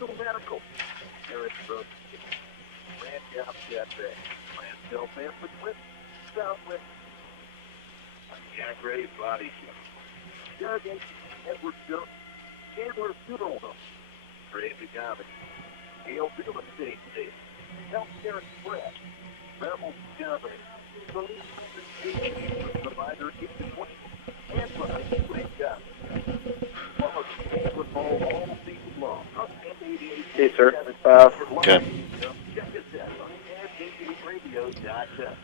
Dental Medical. Eric Brooks. Brand Job Cafe. Landfill Family With Southwest. Jack Ray's Body Shop. Doug H. Edward Jones. Chandler Funeral Home. Crazy Comedy. Gale Real Estate State. Healthcare Express. Rebel Comedy. Solutions Provider 820. And Ryan Great Job. Follow the football all season long. Hey, sir. Okay. Check us out on ed88radio.com.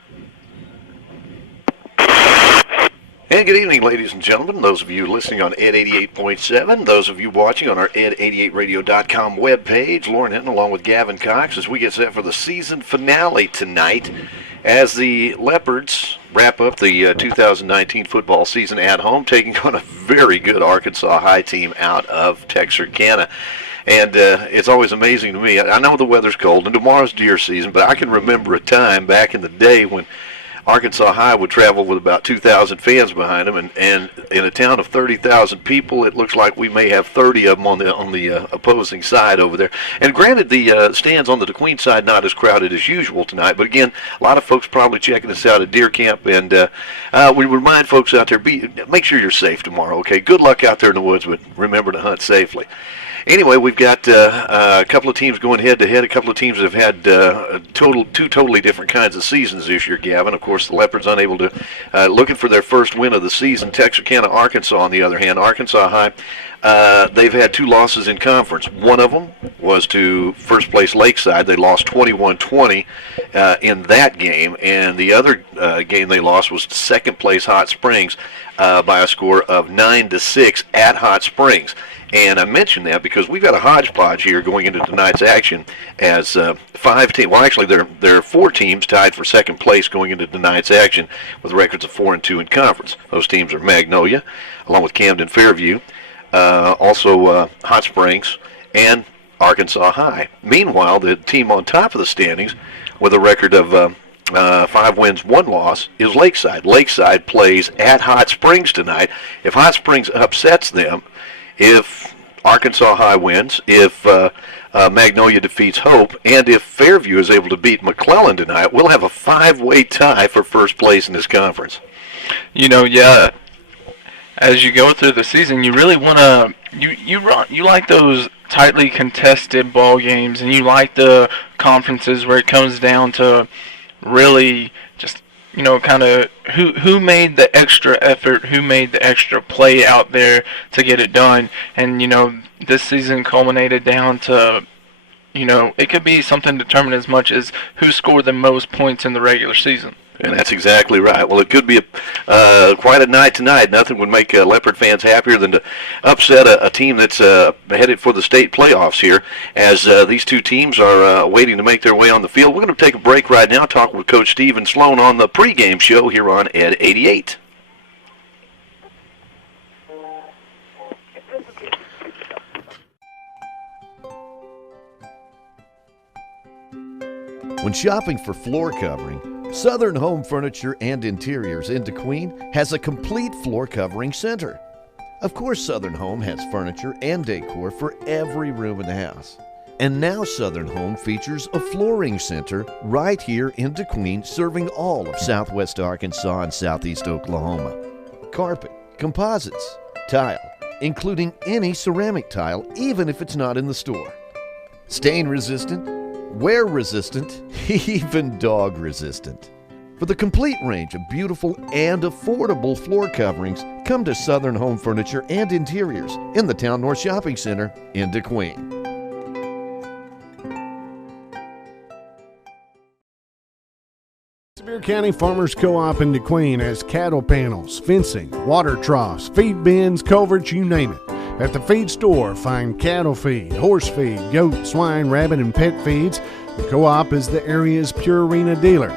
And good evening, ladies and gentlemen. Those of you listening on Ed 88.7, those of you watching on our ed88radio.com webpage, Lauren Hinton along with Gavin Cox as we get set for the season finale tonight as the Leopards wrap up the 2019 football season at home, taking on a very good Arkansas High team out of Texarkana. And it's always amazing to me. I know the weather's cold and tomorrow's deer season, but I can remember a time back in the day when Arkansas High would travel with about 2,000 fans behind them, and in a town of 30,000 people, it looks like we may have 30 of them on the opposing side over there. And granted, the stands on the DeQueen side not as crowded as usual tonight, but again, a lot of folks probably checking us out at deer camp, and we remind folks out there, make sure you're safe tomorrow, okay? Good luck out there in the woods, but remember to hunt safely. Anyway, we've got a couple of teams going head-to-head, a couple of teams that have had two totally different kinds of seasons this year, Gavin. Of course, the Leopards unable to, looking for their first win of the season. Texarkana, Arkansas, on the other hand, Arkansas High, they've had two losses in conference. One of them was to first-place Lakeside. They lost 21-20 in that game, and the other game they lost was second-place Hot Springs by a score of 9-6 at Hot Springs. And I mention that because we've got a hodgepodge here going into tonight's action as 5 teams. Well, actually, there are 4 teams tied for second place going into tonight's action with records of 4-2 in conference. Those teams are Magnolia, along with Camden Fairview, also Hot Springs, and Arkansas High. Meanwhile, the team on top of the standings with a record of 5 wins, 1 loss is Lakeside. Lakeside plays at Hot Springs tonight. If Hot Springs upsets them, if Arkansas High wins, if Magnolia defeats Hope, and if Fairview is able to beat McClellan tonight, we'll have a 5-way tie for first place in this conference. You know, yeah, as you go through the season, you really want to, you like those tightly contested ball games, and you like the conferences where it comes down to really just, you know, kind of who made the extra effort, who made the extra play out there to get it done. And, you know, this season culminated down to, you know, it could be something determined as much as who scored the most points in the regular season. And that's exactly right. Well, it could be quite a night tonight. Nothing would make Leopard fans happier than to upset a team that's headed for the state playoffs here, as these two teams are waiting to make their way on the field. We're going to take a break right now, talk with Coach Stephen Sloan on the pregame show here on Ed 88. When shopping for floor covering, Southern Home Furniture and Interiors in DeQueen has a complete floor covering center. Of course, Southern Home has furniture and decor for every room in the house. And now Southern Home features a flooring center right here in DeQueen, serving all of southwest Arkansas and southeast Oklahoma. Carpet, composites, tile, including any ceramic tile, even if it's not in the store. Stain resistant, wear resistant, even dog resistant. For the complete range of beautiful and affordable floor coverings, come to Southern Home Furniture and Interiors in the Town North Shopping Center in DeQueen. Sevier County Farmers Co-op in DeQueen has cattle panels, fencing, water troughs, feed bins, culverts, you name it. At the feed store, find cattle feed, horse feed, goat, swine, rabbit, and pet feeds. The Co-op is the area's Purina dealer.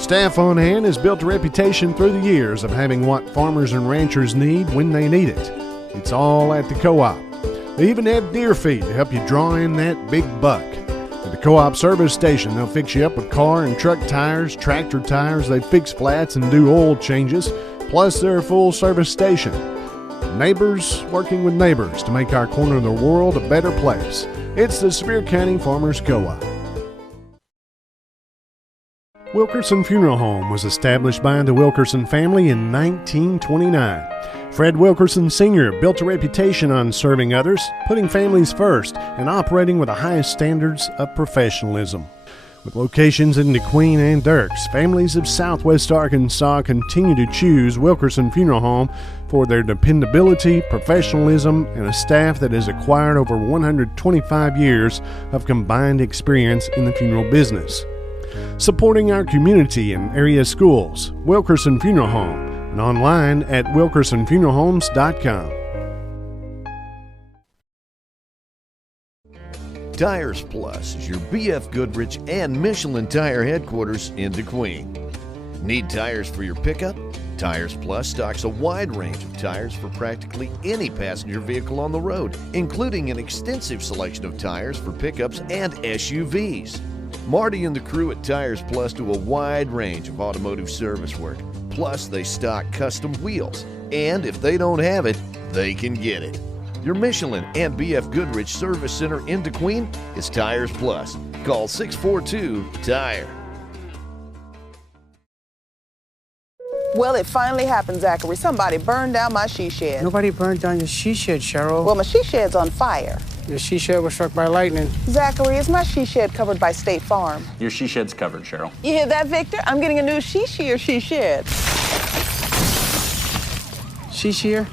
Staff on hand has built a reputation through the years of having what farmers and ranchers need when they need it. It's all at the Co-op. They even have deer feed to help you draw in that big buck. At the Co-op service station, they'll fix you up with car and truck tires, tractor tires. They fix flats and do oil changes. Plus, they're a full service station. Neighbors working with neighbors to make our corner of the world a better place. It's the Sevier County Farmers Co-op. Wilkerson Funeral Home was established by the Wilkerson family in 1929. Fred Wilkerson Sr. built a reputation on serving others, putting families first, and operating with the highest standards of professionalism. With locations in DeQueen and Dirks, families of Southwest Arkansas continue to choose Wilkerson Funeral Home for their dependability, professionalism, and a staff that has acquired over 125 years of combined experience in the funeral business. Supporting our community and area schools, Wilkerson Funeral Home, and online at wilkersonfuneralhomes.com. Tires Plus is your BF Goodrich and Michelin tire headquarters in DeQueen. Need tires for your pickup? Tires Plus stocks a wide range of tires for practically any passenger vehicle on the road, including an extensive selection of tires for pickups and SUVs. Marty and the crew at Tires Plus do a wide range of automotive service work. Plus, they stock custom wheels. And if they don't have it, they can get it. Your Michelin and BF Goodrich Service Center in DeQueen is Tires Plus. Call 642-TIRE. Well, it finally happened, Zachary. Somebody burned down my she shed. Nobody burned down your she shed, Cheryl. Well, my she shed's on fire. Your she shed was struck by lightning. Zachary, is my she shed covered by State Farm? Your she shed's covered, Cheryl. You hear that, Victor? I'm getting a new she shed. She shear?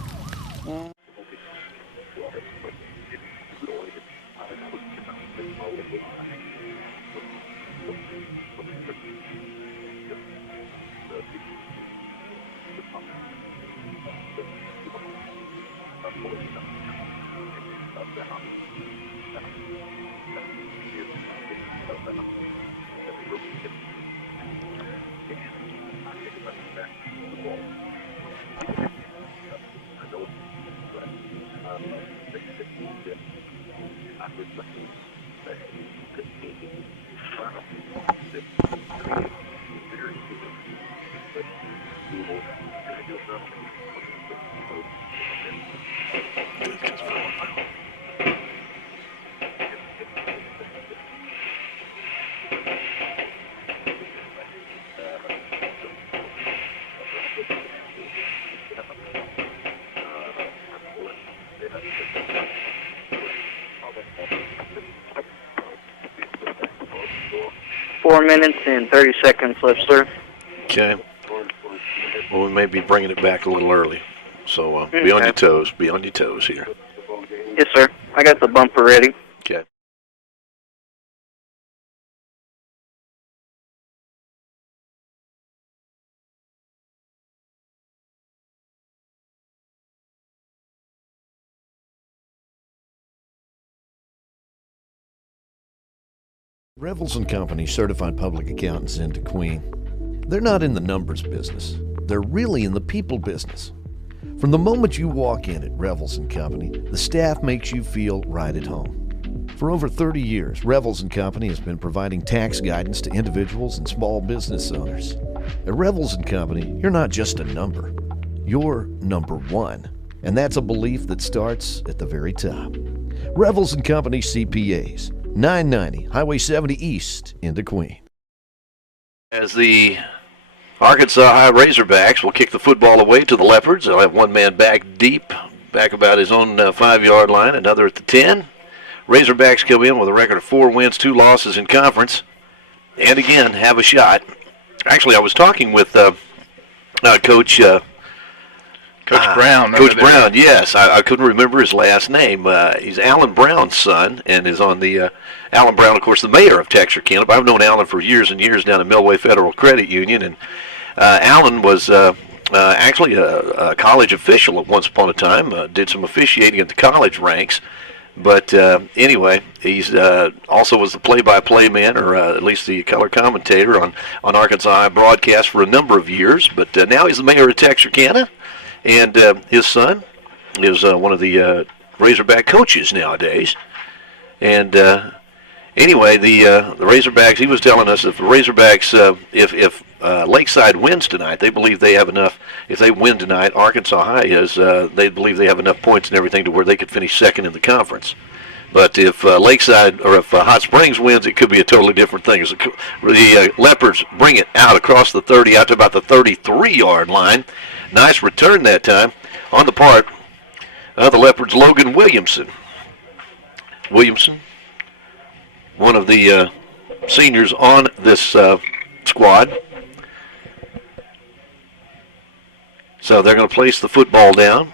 Four minutes and 30 seconds left, sir. Okay. Well, we may be bringing it back a little early. So be on your toes. Be on your toes here. Yes, sir. I got the bumper ready. Okay. Revels & Company certified public accountants in DeQueen. They're not in the numbers business. They're really in the people business. From the moment you walk in at Revels & Company, the staff makes you feel right at home. For over 30 years, Revels & Company has been providing tax guidance to individuals and small business owners. At Revels & Company, you're not just a number. You're number one. And that's a belief that starts at the very top. Revels & Company CPAs, 990 Highway 70 East in DeQueen. As the Arkansas High Razorbacks will kick the football away to the Leopards, they'll have one man back deep, back about his own 5-yard line, another at the 10. Razorbacks come in with a record of 4 wins, 2 losses in conference, and again have a shot. Actually, I was talking with Coach Brown. Coach Brown, yes. I couldn't remember his last name. He's Alan Brown's son and is on the Alan Brown, of course, the mayor of Texarkana. But I've known Alan for years and years down at Millway Federal Credit Union. And Alan was actually a college official at once upon a time, did some officiating at the college ranks. But anyway, he's also was the play-by-play man, or at least the color commentator on Arkansas High broadcast for a number of years. But now he's the mayor of Texarkana. And his son is one of the Razorback coaches nowadays. And anyway, the Razorbacks, he was telling us if the Razorbacks, if Lakeside wins tonight, they believe they have enough. If they win tonight, Arkansas High is, they believe they have enough points and everything to where they could finish second in the conference. But if Lakeside or if Hot Springs wins, it could be a totally different thing. The Leopards bring it out across the 30, out to about the 33-yard line. Nice return that time on the part of the Leopards' Logan Williamson. Williamson, one of the seniors on this squad. So they're going to place the football down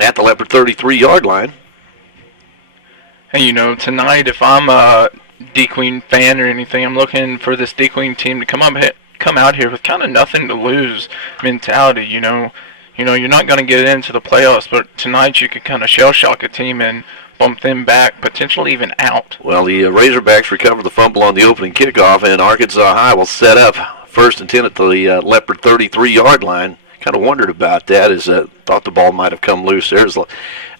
at the Leopard 33-yard line. And, you know, tonight, if I'm a D-Queen fan or anything, I'm looking for this D-Queen team to come out here with kind of nothing to lose mentality, you know. You know, you're not going to get into the playoffs, but tonight you could kind of shell-shock a team and bump them back, potentially even out. Well, the Razorbacks recover the fumble on the opening kickoff, and Arkansas High will set up 1st and 10 at the Leopard 33-yard line. Kind of wondered about that, as thought the ball might have come loose. There's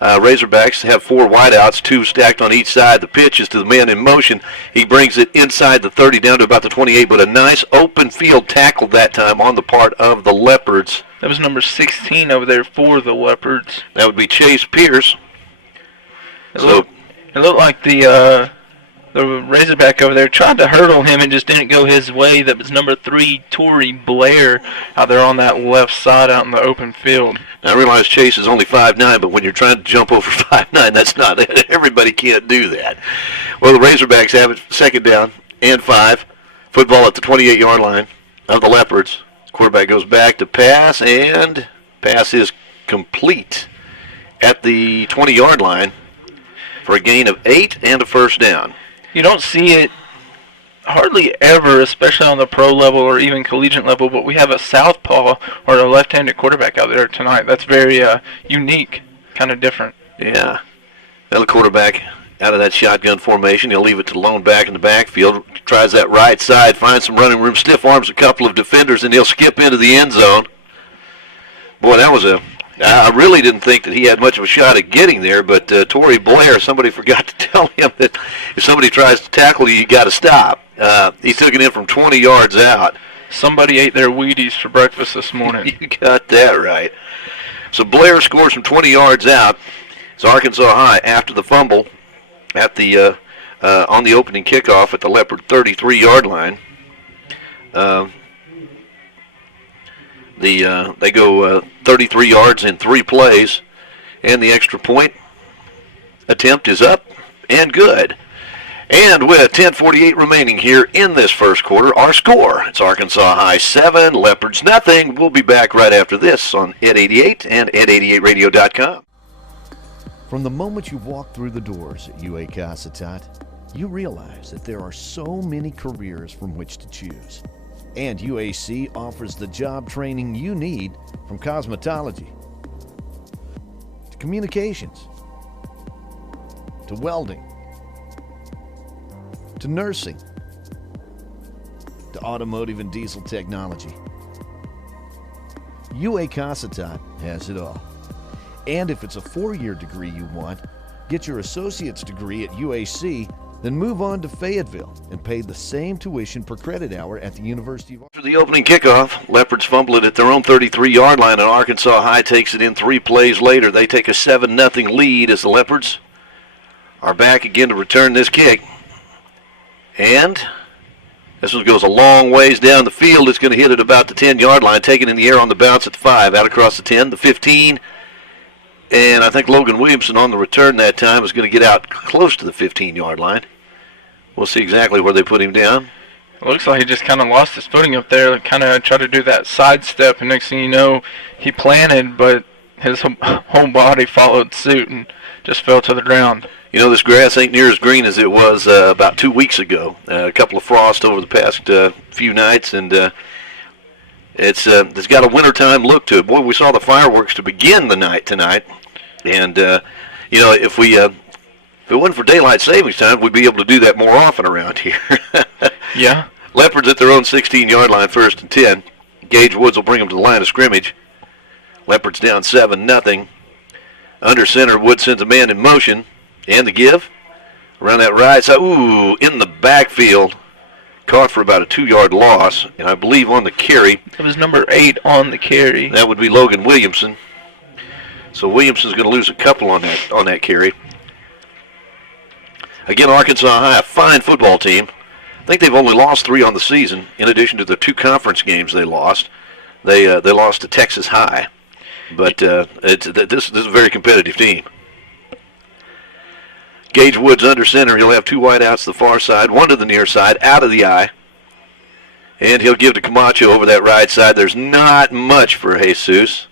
Razorbacks have 4 wideouts, 2 stacked on each side. The pitch is to the man in motion. He brings it inside the 30 down to about the 28, but a nice open field tackle that time on the part of the Leopards. That was number 16 over there for the Leopards. That would be Chase Pierce. It looked like the Razorback over there tried to hurdle him and just didn't go his way. That was number 3, Torrey Blair, out there on that left side out in the open field. Now, I realize Chase is only 5'9", but when you're trying to jump over 5'9", that's not it. Everybody can't do that. Well, the Razorbacks have it 2nd down and 5. Football at the 28-yard line of the Leopards. Quarterback goes back to pass, and pass is complete at the 20-yard line for a gain of 8 and a 1st down. You don't see it hardly ever, especially on the pro level or even collegiate level, but we have a southpaw or a left-handed quarterback out there tonight. That's very unique, kind of different. Yeah. Now the quarterback out of that shotgun formation. He'll leave it to the lone back in the backfield. Tries that right side, finds some running room, stiff arms a couple of defenders, and he'll skip into the end zone. Boy, that was I really didn't think that he had much of a shot at getting there, but Torrey Blair, somebody forgot to tell him that if somebody tries to tackle you, you got to stop. He took it in from 20 yards out. Somebody ate their Wheaties for breakfast this morning. You got that right. So Blair scores from 20 yards out. It's Arkansas High after the fumble at the on the opening kickoff at the Leopard 33-yard line. They go 33 yards in 3 plays, and the extra point attempt is up and good. And with 10:48 remaining here in this first quarter, our score, it's Arkansas High 7, Leopards nothing. We'll be back right after this on Ed 88 and ed88radio.com. From the moment you walk through the doors at UA Casitat, you realize that there are so many careers from which to choose. And UAC offers the job training you need, from cosmetology to communications to welding to nursing to automotive and diesel technology. UA Casitat has it all. And if it's a 4-year degree you want, get your associate's degree at UAC, then move on to Fayetteville and pay the same tuition per credit hour at the University of After the opening kickoff, Leopards fumble it at their own 33-yard line, and Arkansas High takes it in 3 plays later. They take a 7-0 lead as the Leopards are back again to return this kick. And this one goes a long ways down the field. It's going to hit at about the 10-yard line, taken in the air on the bounce at the 5, out across the 10, the 15. And I think Logan Williamson on the return that time is going to get out close to the 15-yard line. We'll see exactly where they put him down. It looks like he just kind of lost his footing up there, kind of tried to do that sidestep, and next thing you know, he planted, but his whole body followed suit and just fell to the ground. You know, this grass ain't near as green as it was about 2 weeks ago. A couple of frosts over the past few nights, and it's got a wintertime look to it. Boy, we saw the fireworks to begin the night tonight, and you know, if it wasn't for daylight savings time, we'd be able to do that more often around here. Yeah. Leopards at their own 16-yard line, 1st and 10. Gage Woods will bring them to the line of scrimmage. Leopards down 7-0. Under center, Woods sends a man in motion. And the give. Around that right side. Ooh, in the backfield. Caught for about a 2-yard loss. And I believe on the carry. It was number 8 on the carry. That would be Logan Williamson. So Williamson's going to lose a couple on that carry. Again, Arkansas High, a fine football team. I think they've only lost 3 on the season, in addition to the 2 conference games they lost. They lost to Texas High. But this is a very competitive team. Gage Woods under center. He'll have 2 wideouts to the far side, 1 to the near side, out of the eye. And he'll give to Camacho over that right side. There's not much for Jesus.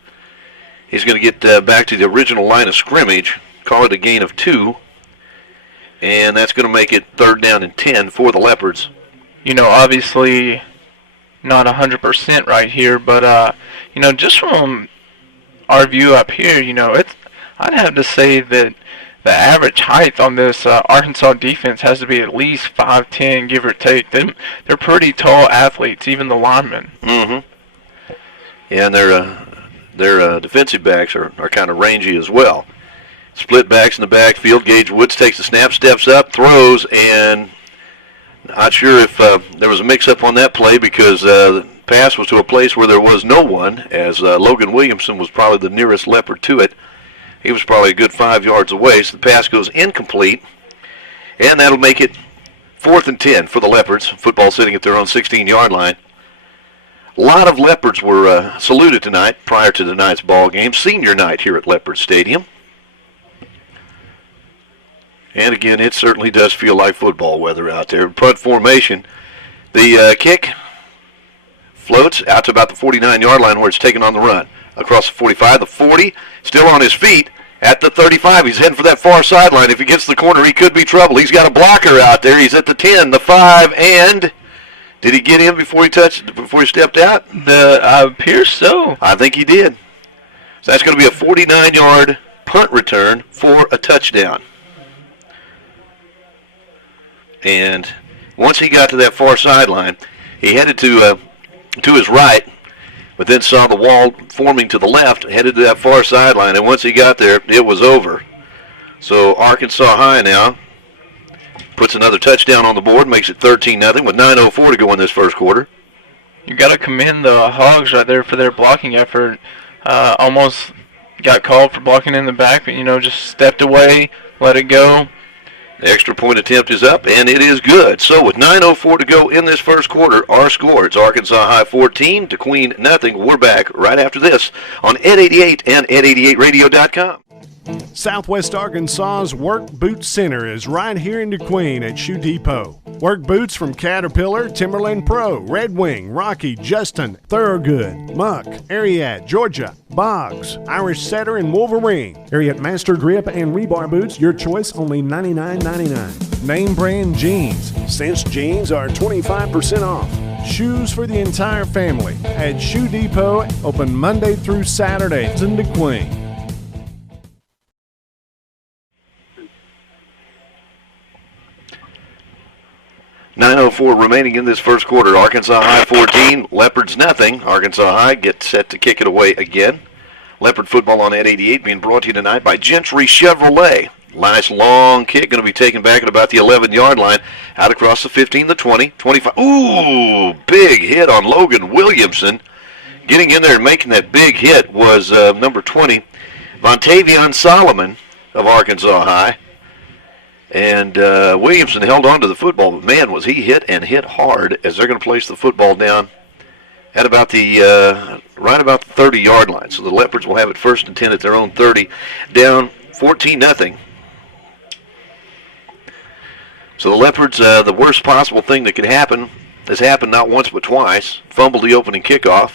He's going to get back to the original line of scrimmage, call it a gain of 2. And that's going to make it 3rd down and 10 for the Leopards. You know, obviously not 100% right here, but, you know, just from our view up here, you know, I'd have to say that the average height on this Arkansas defense has to be at least 5'10", give or take. They're pretty tall athletes, even the linemen. Mm-hmm. Yeah, and their defensive backs are kind of rangy as well. Split backs in the backfield. Gage Woods takes the snap, steps up, throws, and not sure if there was a mix-up on that play because the pass was to a place where there was no one, as Logan Williamson was probably the nearest Leopard to it. He was probably a good 5 yards away, so the pass goes incomplete, and that'll make it 4th and 10 for the Leopards. Football sitting at their own 16-yard line. A lot of Leopards were saluted tonight prior to tonight's ball game. Senior night here at Leopard Stadium. And again, it certainly does feel like football weather out there. Punt formation. The kick floats out to about the 49-yard line where it's taken on the run. Across the 45, the 40, still on his feet at the 35. He's heading for that far sideline. If he gets the corner, he could be trouble. He's got a blocker out there. He's at the 10, the 5, and did he get him before he stepped out? Appears so. I think he did. So that's going to be a 49-yard punt return for a touchdown. And once he got to that far sideline, he headed to his right, but then saw the wall forming to the left, headed to that far sideline, and once he got there, it was over. So Arkansas High now puts another touchdown on the board, makes it 13-0 with 9:04 to go in this first quarter. You got to commend the Hogs right there for their blocking effort. Almost got called for blocking in the back, but, you know, just stepped away, let it go. The extra point attempt is up, and it is good. So with 9:04 to go in this first quarter, our score, it's Arkansas High 14 to Queen 0. We're back right after this on Ed 88 and ed88radio.com. Southwest Arkansas's Work Boot Center is right here in DeQueen at Shoe Depot. Work boots from Caterpillar, Timberland Pro, Red Wing, Rocky, Justin, Thorogood, Muck, Ariat, Georgia, Boggs, Irish Setter, and Wolverine. Ariat Master Grip and Rebar boots, your choice, only $99.99. Name brand jeans. Cinch jeans are 25% off. Shoes for the entire family at Shoe Depot, open Monday through Saturday in DeQueen. 9:04 remaining in this first quarter. Arkansas High 14, Leopards nothing. Arkansas High gets set to kick it away again. Leopard football on Ed 88 being brought to you tonight by Gentry Chevrolet. Nice long kick, going to be taken back at about the 11-yard line. Out across the 15, the 20, 25. Ooh, big hit on Logan Williamson. Getting in there and making that big hit was number 20, Vontavion Solomon of Arkansas High. And Williamson held on to the football, but man, was he hit and hit hard as they're going to place the football down at about the right about the 30-yard line. So the Leopards will have it 1st and 10 at their own 30, down 14-0. So the Leopards, the worst possible thing that could happen has happened not once but twice. Fumbled the opening kickoff,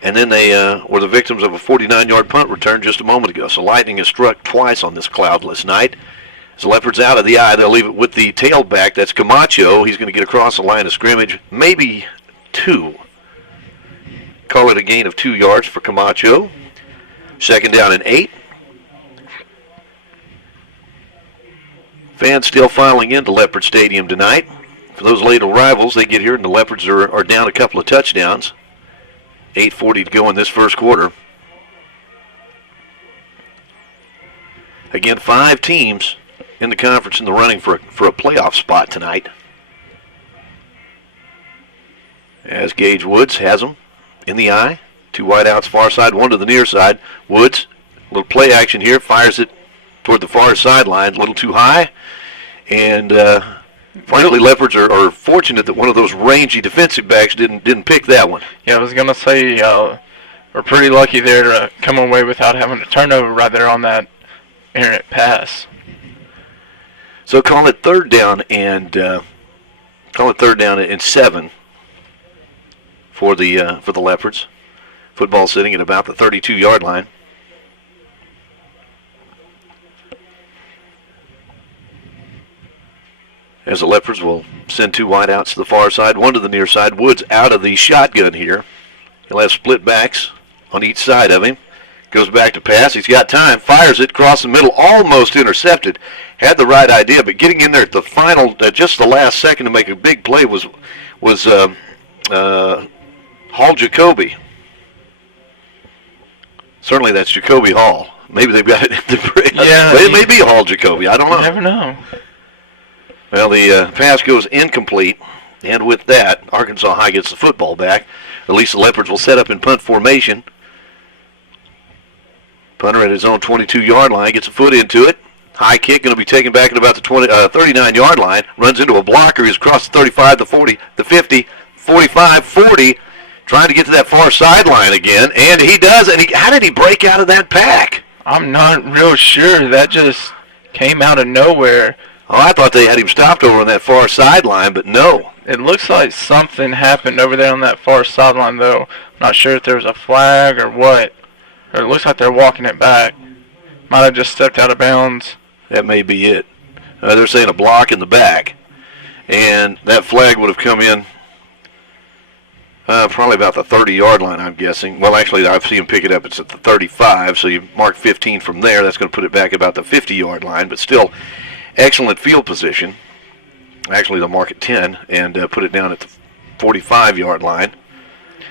and then they were the victims of a 49-yard punt return just a moment ago. So lightning has struck twice on this cloudless night. So Leopards out of the eye. They'll leave it with the tailback. That's Camacho. He's going to get across the line of scrimmage, maybe 2. Call it a gain of 2 yards for Camacho. 2nd down and 8. Fans still filing into Leopard Stadium tonight. For those late arrivals, they get here and the Leopards are down a couple of touchdowns. 8:40 to go in this first quarter. Again, 5 teams in the conference in the running for a playoff spot tonight. As Gage Woods has them in the eye. 2 wideouts far side, 1 to the near side. Woods, a little play action here, fires it toward the far sideline, a little too high. And finally, Leopards are fortunate that one of those rangy defensive backs didn't pick that one. Yeah, I was going to say we're pretty lucky there to come away without having a turnover right there on that errant pass. So call it third down and 7 for the Leopards. Football sitting at about the 32-yard line. As the Leopards will send 2 wideouts to the far side, 1 to the near side. Woods out of the shotgun here. He'll have split backs on each side of him. Goes back to pass. He's got time. Fires it across the middle. Almost intercepted. Had the right idea, but getting in there at the final, just the last second to make a big play was Hall Jacoby. Certainly that's Jacoby Hall. Maybe they've got it in the Yeah, it may be Hall Jacoby. I don't know. You never know. Well, the pass goes incomplete, and with that, Arkansas High gets the football back. At least the Leopards will set up in punt formation. Punter at his own 22-yard line gets a foot into it. High kick going to be taken back at about the 39-yard line. Runs into a blocker. He's across the 35, the 40, the 50, 45, 40. Trying to get to that far sideline again, and he does. And how did he break out of that pack? I'm not real sure. That just came out of nowhere. Oh, I thought they had him stopped over on that far sideline, but no. It looks like something happened over there on that far sideline, though. I'm not sure if there was a flag or what. Or it looks like they're walking it back. Might have just stepped out of bounds. That may be it. They're saying a block in the back. And that flag would have come in probably about the 30-yard line, I'm guessing. Well, actually, I've seen him pick it up. It's at the 35, so you mark 15 from there. That's going to put it back about the 50-yard line, but still excellent field position. Actually, they'll mark it 10 and put it down at the 45-yard line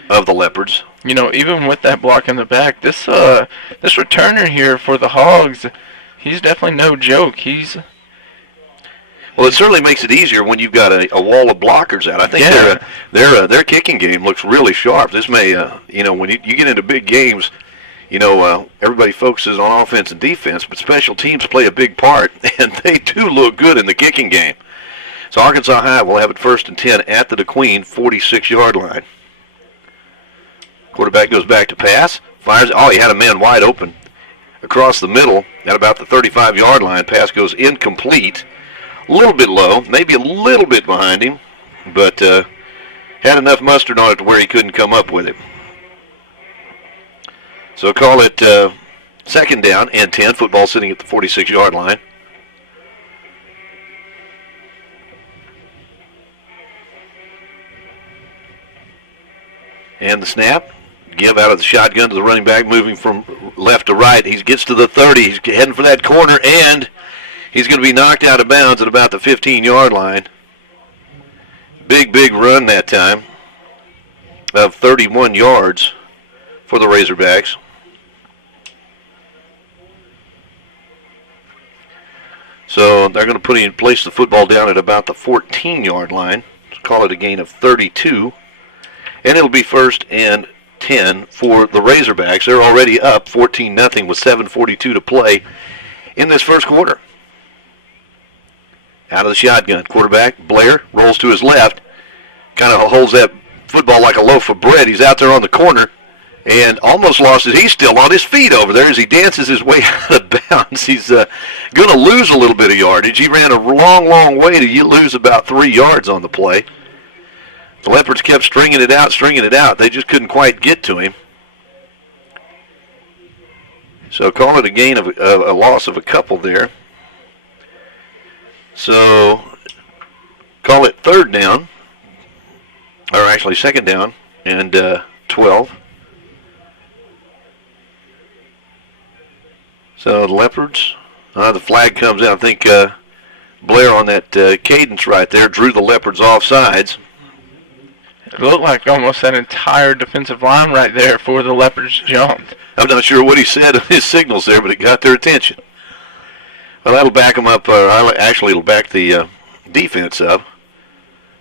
of the Leopards. You know, even with that block in the back, this returner here for the Hogs, he's definitely no joke. Well, it certainly makes it easier when you've got a wall of blockers out. I think their kicking game looks really sharp. This may, when you get into big games, everybody focuses on offense and defense, but special teams play a big part, and they do look good in the kicking game. So Arkansas High will have it 1st and 10 at the DeQueen 46-yard line. Quarterback goes back to pass, fires. Oh, he had a man wide open across the middle at about the 35-yard line. Pass goes incomplete. A little bit low, maybe a little bit behind him, but had enough mustard on it to where he couldn't come up with it. So call it 2nd down and 10. Football sitting at the 46-yard line. And the snap. Give out of the shotgun to the running back, moving from left to right. He gets to the 30. He's heading for that corner, and he's going to be knocked out of bounds at about the 15-yard line. Big run that time of 31 yards for the Razorbacks. So they're going to place the football down at about the 14-yard line. Let's call it a gain of 32. And it'll be 1st and 10 for the Razorbacks. They're already up 14-0 with 7:42 to play in this first quarter. Out of the shotgun. Quarterback, Blair, rolls to his left. Kind of holds that football like a loaf of bread. He's out there on the corner and almost lost it. He's still on his feet over there as he dances his way out of bounds. He's going to lose a little bit of yardage. He ran a long way to lose about 3 yards on the play. The Leopards kept stringing it out. They just couldn't quite get to him. So call it a gain of a loss of a couple there. So call it 3rd down, or actually 2nd down and 12. So the Leopards, the flag comes out. I think Blair on that cadence right there drew the Leopards off sides. It looked like almost that entire defensive line right there for the Leopards jumped. I'm not sure what he said on his signals there, but it got their attention. Well, that'll back them up. Actually, it'll back the defense up.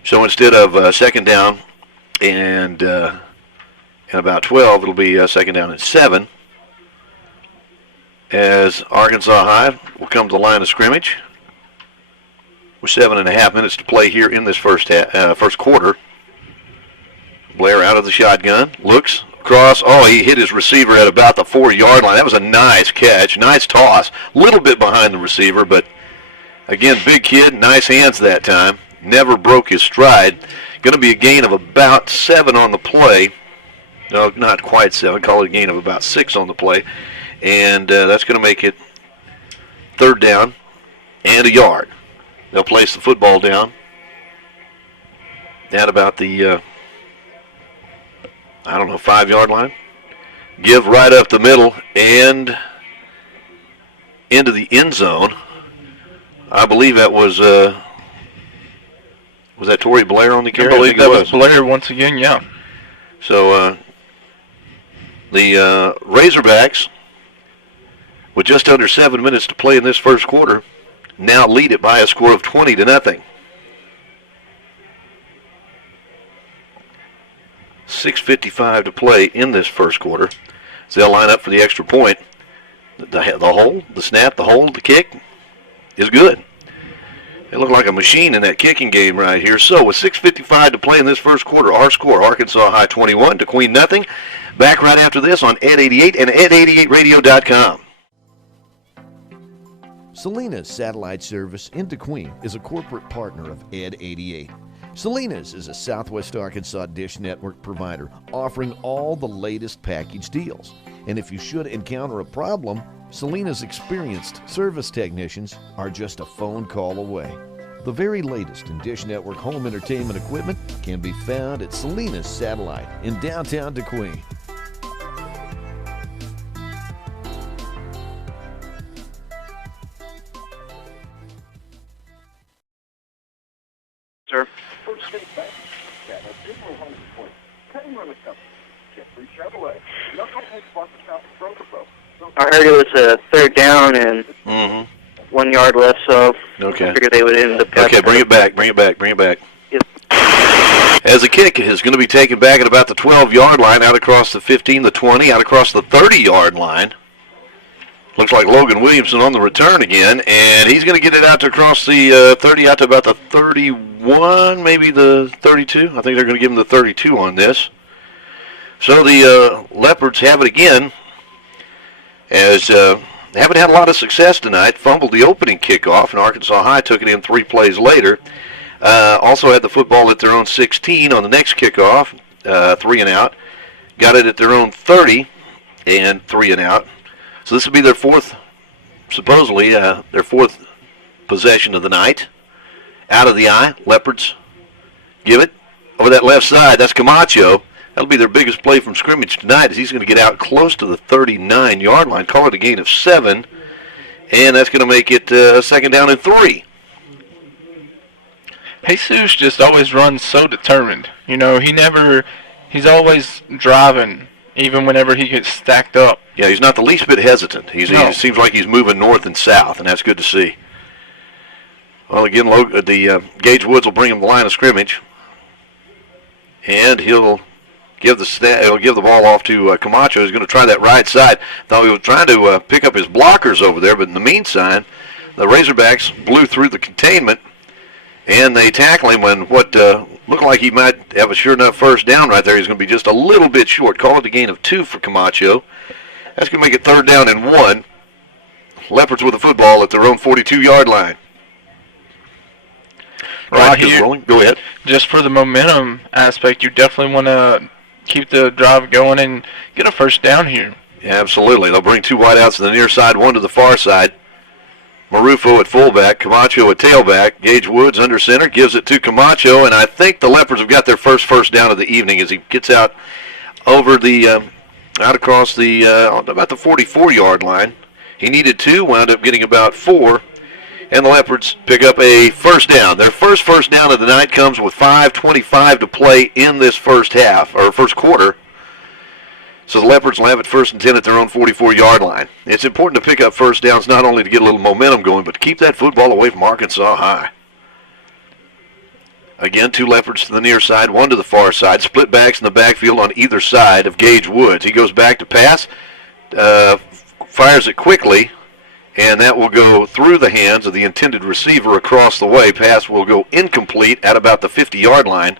So instead of 2nd down and about 12, it'll be 2nd down and 7. As Arkansas High will come to the line of scrimmage. with 7.5 minutes to play here in this first quarter. Blair out of the shotgun, looks across. Oh, he hit his receiver at about the 4-yard line. That was a nice catch, nice toss. A little bit behind the receiver, but again, big kid, nice hands that time. Never broke his stride. Going to be a gain of about 7 on the play. No, not quite 7. Call it a gain of about 6 on the play. And that's going to make it 3rd down and a yard. They'll place the football down at about the, 5-yard line. Give right up the middle and into the end zone. I believe that was that Torrey Blair on the carry? I believe that was Blair once again, yeah. So the Razorbacks, with just under 7 minutes to play in this first quarter, now lead it by a score of 20-0. 6:55 to play in this first quarter. So they'll line up for the extra point. The hole, the snap, the hold, the kick is good. They look like a machine in that kicking game right here. So with 6:55 to play in this first quarter, our score, Arkansas High 21, DeQueen nothing. Back right after this on Ed 88 and ed88radio.com. Salinas Satellite Service in DeQueen is a corporate partner of Ed 88. Salinas is a Southwest Arkansas Dish Network provider offering all the latest package deals. And if you should encounter a problem, Salinas' experienced service technicians are just a phone call away. The very latest in Dish Network home entertainment equipment can be found at Salinas Satellite in downtown DeQueen. Sir. I heard it was a 3rd down and 1 yard left, so okay. I figured they would end up. Okay, bring it back. Yep. As the kick is going to be taken back at about the 12-yard line, out across the 15, the 20, out across the 30-yard line. Looks like Logan Williamson on the return again, and he's going to get it out to across the 30, out to about the 31, maybe the 32. I think they're going to give him the 32 on this. So the Leopards have it again, as they haven't had a lot of success tonight. Fumbled the opening kickoff, and Arkansas High took it in 3 plays later. Also had the football at their own 16 on the next kickoff, 3 and out. Got it at their own 30 and 3 and out. So this will be their supposedly their fourth possession of the night. Out of the eye, Leopards give it over that left side. That's Camacho. That'll be their biggest play from scrimmage tonight, as he's going to get out close to the 39-yard line. Call it a gain of 7, and that's going to make it 2nd down and 3. Jesus just always runs so determined. You know, he's always driving, even whenever he gets stacked up. Yeah, he's not the least bit hesitant. He seems like he's moving north and south, and that's good to see. Well, again, Gage Woods will bring him the line of scrimmage, and he'll give the ball off to Camacho. He's going to try that right side. Thought he was trying to pick up his blockers over there, but in the meantime, the Razorbacks blew through the containment, and they tackle him when what looked like he might have a sure enough 1st down right there. He's going to be just a little bit short. Call it a gain of 2 for Camacho. That's going to make it 3rd down and 1. Leopards with the football at their own 42-yard line. Right here, rolling. Go ahead. Just for the momentum aspect, you definitely want to keep the drive going and get a 1st down here. Yeah, absolutely. They'll bring 2 wideouts to the near side, 1 to the far side. Marufo at fullback, Camacho at tailback. Gage Woods under center, gives it to Camacho, and I think the Leopards have got their first down of the evening as he gets out over the out across the about the 44-yard line. He needed 2, wound up getting about 4, and the Leopards pick up a 1st down. Their first down of the night comes with 5:25 to play in this first quarter. So the Leopards will have it 1st and 10 at their own 44-yard line. It's important to pick up 1st downs not only to get a little momentum going, but to keep that football away from Arkansas High. Again, 2 Leopards to the near side, 1 to the far side. Split backs in the backfield on either side of Gage Woods. He goes back to pass, fires it quickly, And that will go through the hands of the intended receiver across the way. Pass will go incomplete at about the 50-yard line.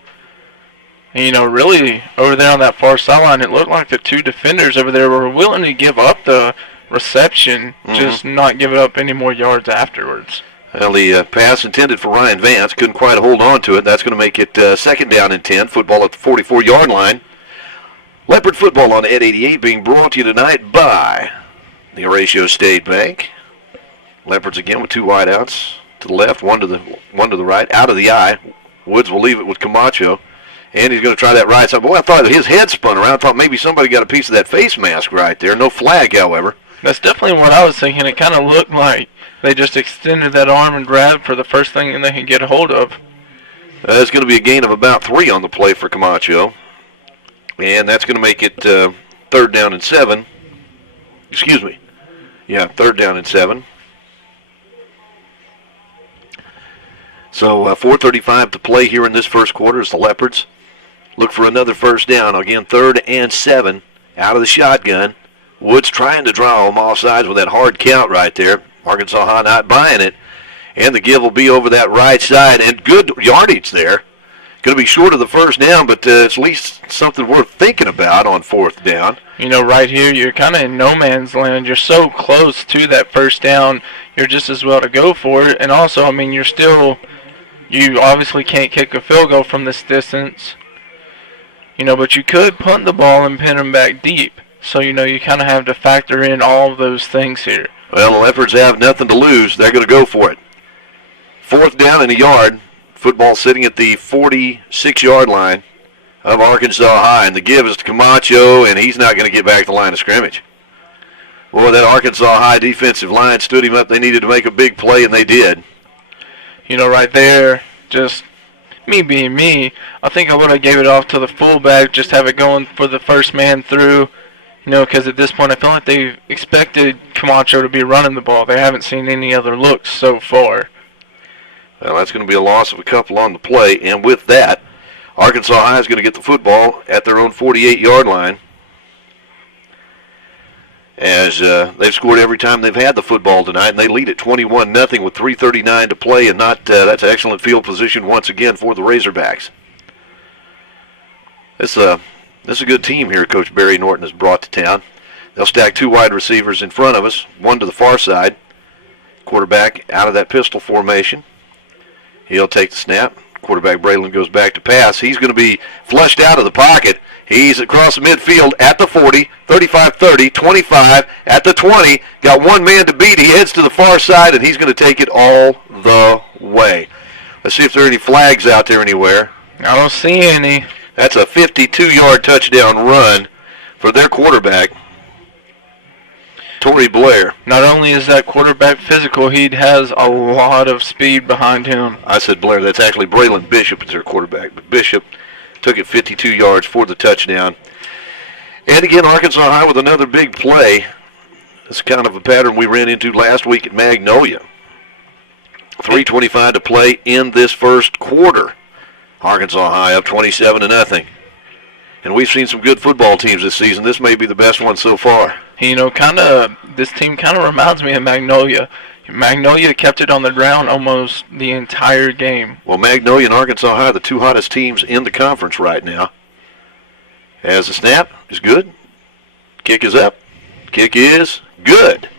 And, really, over there on that far sideline, it looked like the two defenders over there were willing to give up the reception, just not give it up any more yards afterwards. Well, the pass intended for Ryan Vance couldn't quite hold on to it. That's going to make it 2nd down and 10. Football at the 44-yard line. Leopard football on Ed 88 being brought to you tonight by the Horatio State Bank. Leopards again with two wideouts to the left, one to the right, out of the eye. Woods will leave it with Camacho, and he's going to try that right side. Boy, I thought his head spun around. I thought maybe somebody got a piece of that face mask right there. No flag, however. That's definitely what I was thinking. It kind of looked like they just extended that arm and grabbed for the first thing they can get a hold of. It's going to be a gain of about 3 on the play for Camacho. And that's going to make it 3rd down and 7. Excuse me. Yeah, 3rd down and 7. So 4:35 to play here in this first quarter as the Leopards look for another first down. Again, 3rd and 7 out of the shotgun. Woods trying to draw them off sides with that hard count right there. Arkansas High not buying it. And the give will be over that right side. And good yardage there. Going to be short of the first down, but it's at least something worth thinking about on 4th down. Right here, you're kind of in no man's land. You're so close to that first down, you're just as well to go for it. And also, you obviously can't kick a field goal from this distance. But you could punt the ball and pin them back deep. So, you kind of have to factor in all of those things here. Well, the Leopards have nothing to lose. They're going to go for it. 4th down and a yard. Football sitting at the 46-yard line of Arkansas High. And the give is to Camacho, and he's not going to get back to the line of scrimmage. Boy, that Arkansas High defensive line stood him up. They needed to make a big play, and they did. Right there, just me being me, I think I would have gave it off to the fullback, just have it going for the first man through. Because at this point I feel like they expected Camacho to be running the ball. They haven't seen any other looks so far. Well, that's going to be a loss of a couple on the play, and with that, Arkansas High is going to get the football at their own 48-yard line, as they've scored every time they've had the football tonight, and they lead at 21-0 with 3:39 to play, and that's excellent field position once again for the Razorbacks. This is a good team here Coach Barry Norton has brought to town. They'll stack 2 wide receivers in front of us, one to the far side. Quarterback out of that pistol formation. He'll take the snap. Quarterback Braylon goes back to pass. He's going to be flushed out of the pocket. He's across the midfield at the 40, 35, 30, 25, at the 20. Got one man to beat. He heads to the far side, and he's going to take it all the way. Let's see if there are any flags out there anywhere. I don't see any. That's a 52-yard touchdown run for their quarterback, Torrey Blair. Not only is that quarterback physical, he has a lot of speed behind him. I said Blair. That's actually Braylon Bishop is their quarterback. But Bishop took it 52 yards for the touchdown. And again, Arkansas High with another big play. It's kind of a pattern we ran into last week at Magnolia. 3:25 to play in this first quarter. Arkansas High up 27-0. And we've seen some good football teams this season. This may be the best one so far. This team kind of reminds me of Magnolia. Magnolia kept it on the ground almost the entire game. Well, Magnolia and Arkansas High, the two hottest teams in the conference right now. As the snap is good. Kick is up. Kick is good.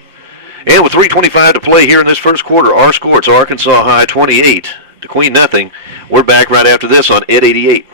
And with 3:25 to play here in this first quarter, our score, it's Arkansas High 28, DeQueen nothing. We're back right after this on Ed 88.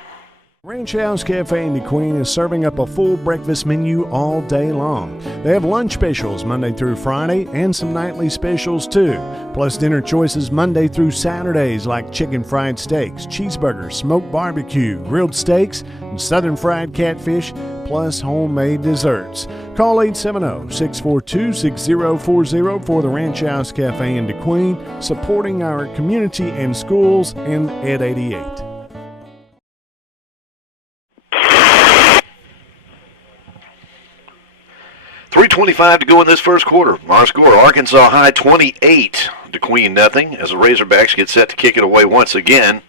Ranch House Cafe in DeQueen is serving up a full breakfast menu all day long. They have lunch specials Monday through Friday and some nightly specials too. Plus dinner choices Monday through Saturdays like chicken fried steaks, cheeseburgers, smoked barbecue, grilled steaks, and southern fried catfish, plus homemade desserts. Call 870-642-6040 for the Ranch House Cafe in DeQueen, supporting our community and schools in Ed 88. .325 to go in this first quarter. Our score, Arkansas High 28, DeQueen nothing, as the Razorbacks get set to kick it away once again.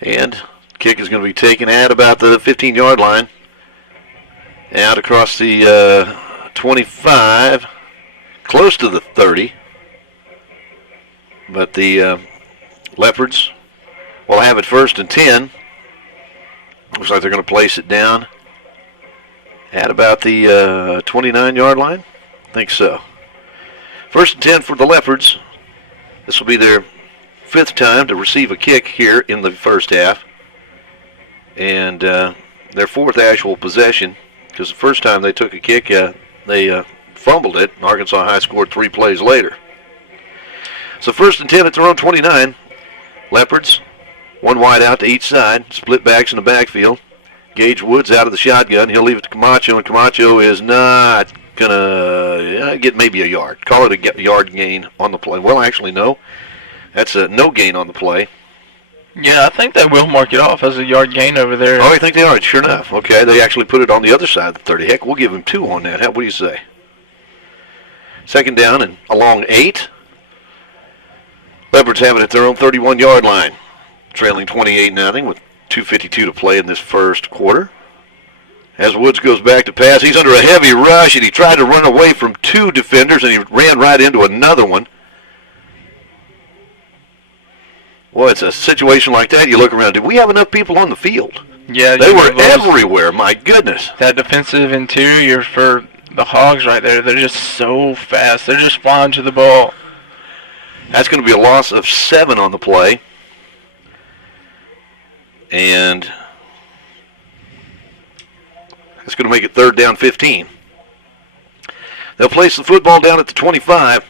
And kick is going to be taken at about the 15-yard line. Out across the 25, close to the 30. But the Leopards will have it 1st and 10. Looks like they're going to place it down at about the 29-yard line. I think so. 1st and 10 for the Leopards. This will be their 5th time to receive a kick here in the first half. And their 4th actual possession, because the first time they took a kick, they fumbled it. Arkansas High scored 3 plays later. So 1st and 10 at their own 29. Leopards, one wide out to each side, split backs in the backfield. Gage Woods out of the shotgun. He'll leave it to Camacho, and Camacho is not going to get maybe a yard. Call it a yard gain on the play. Well, actually, no. That's a no gain on the play. Yeah, I think they will mark it off as a yard gain over there. Oh, I think they are. Sure enough. Okay, they actually put it on the other side of the 30. Heck, we'll give them 2 on that. What do you say? 2nd down and along 8. Leopards have it at their own 31-yard line, trailing 28-0 with 2:52 to play in this first quarter. As Woods goes back to pass, he's under a heavy rush, and he tried to run away from 2 defenders, and he ran right into another one. Well, it's a situation like that. You look around. Did we have enough people on the field? Yeah, they were everywhere. My goodness. That defensive interior for the Hogs right there, they're just so fast. They're just flying to the ball. That's going to be a loss of 7 on the play. And that's going to make it 3rd down 15. They'll place the football down at the 25.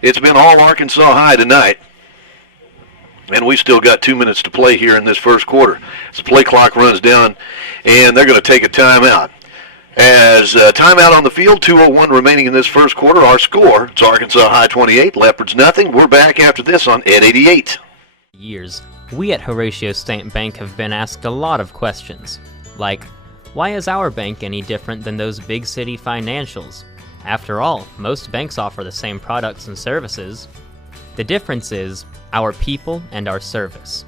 It's been all Arkansas High tonight. And we've still got 2 minutes to play here in this first quarter. As the play clock runs down, and they're going to take a timeout. As timeout on the field, 2:01 remaining in this first quarter. Our score, it's Arkansas High 28, Leopards nothing. We're back after this on Ed 88. Years, we at Horatio State Bank have been asked a lot of questions, like, why is our bank any different than those big city financials? After all, most banks offer the same products and services. The difference is our people and our service.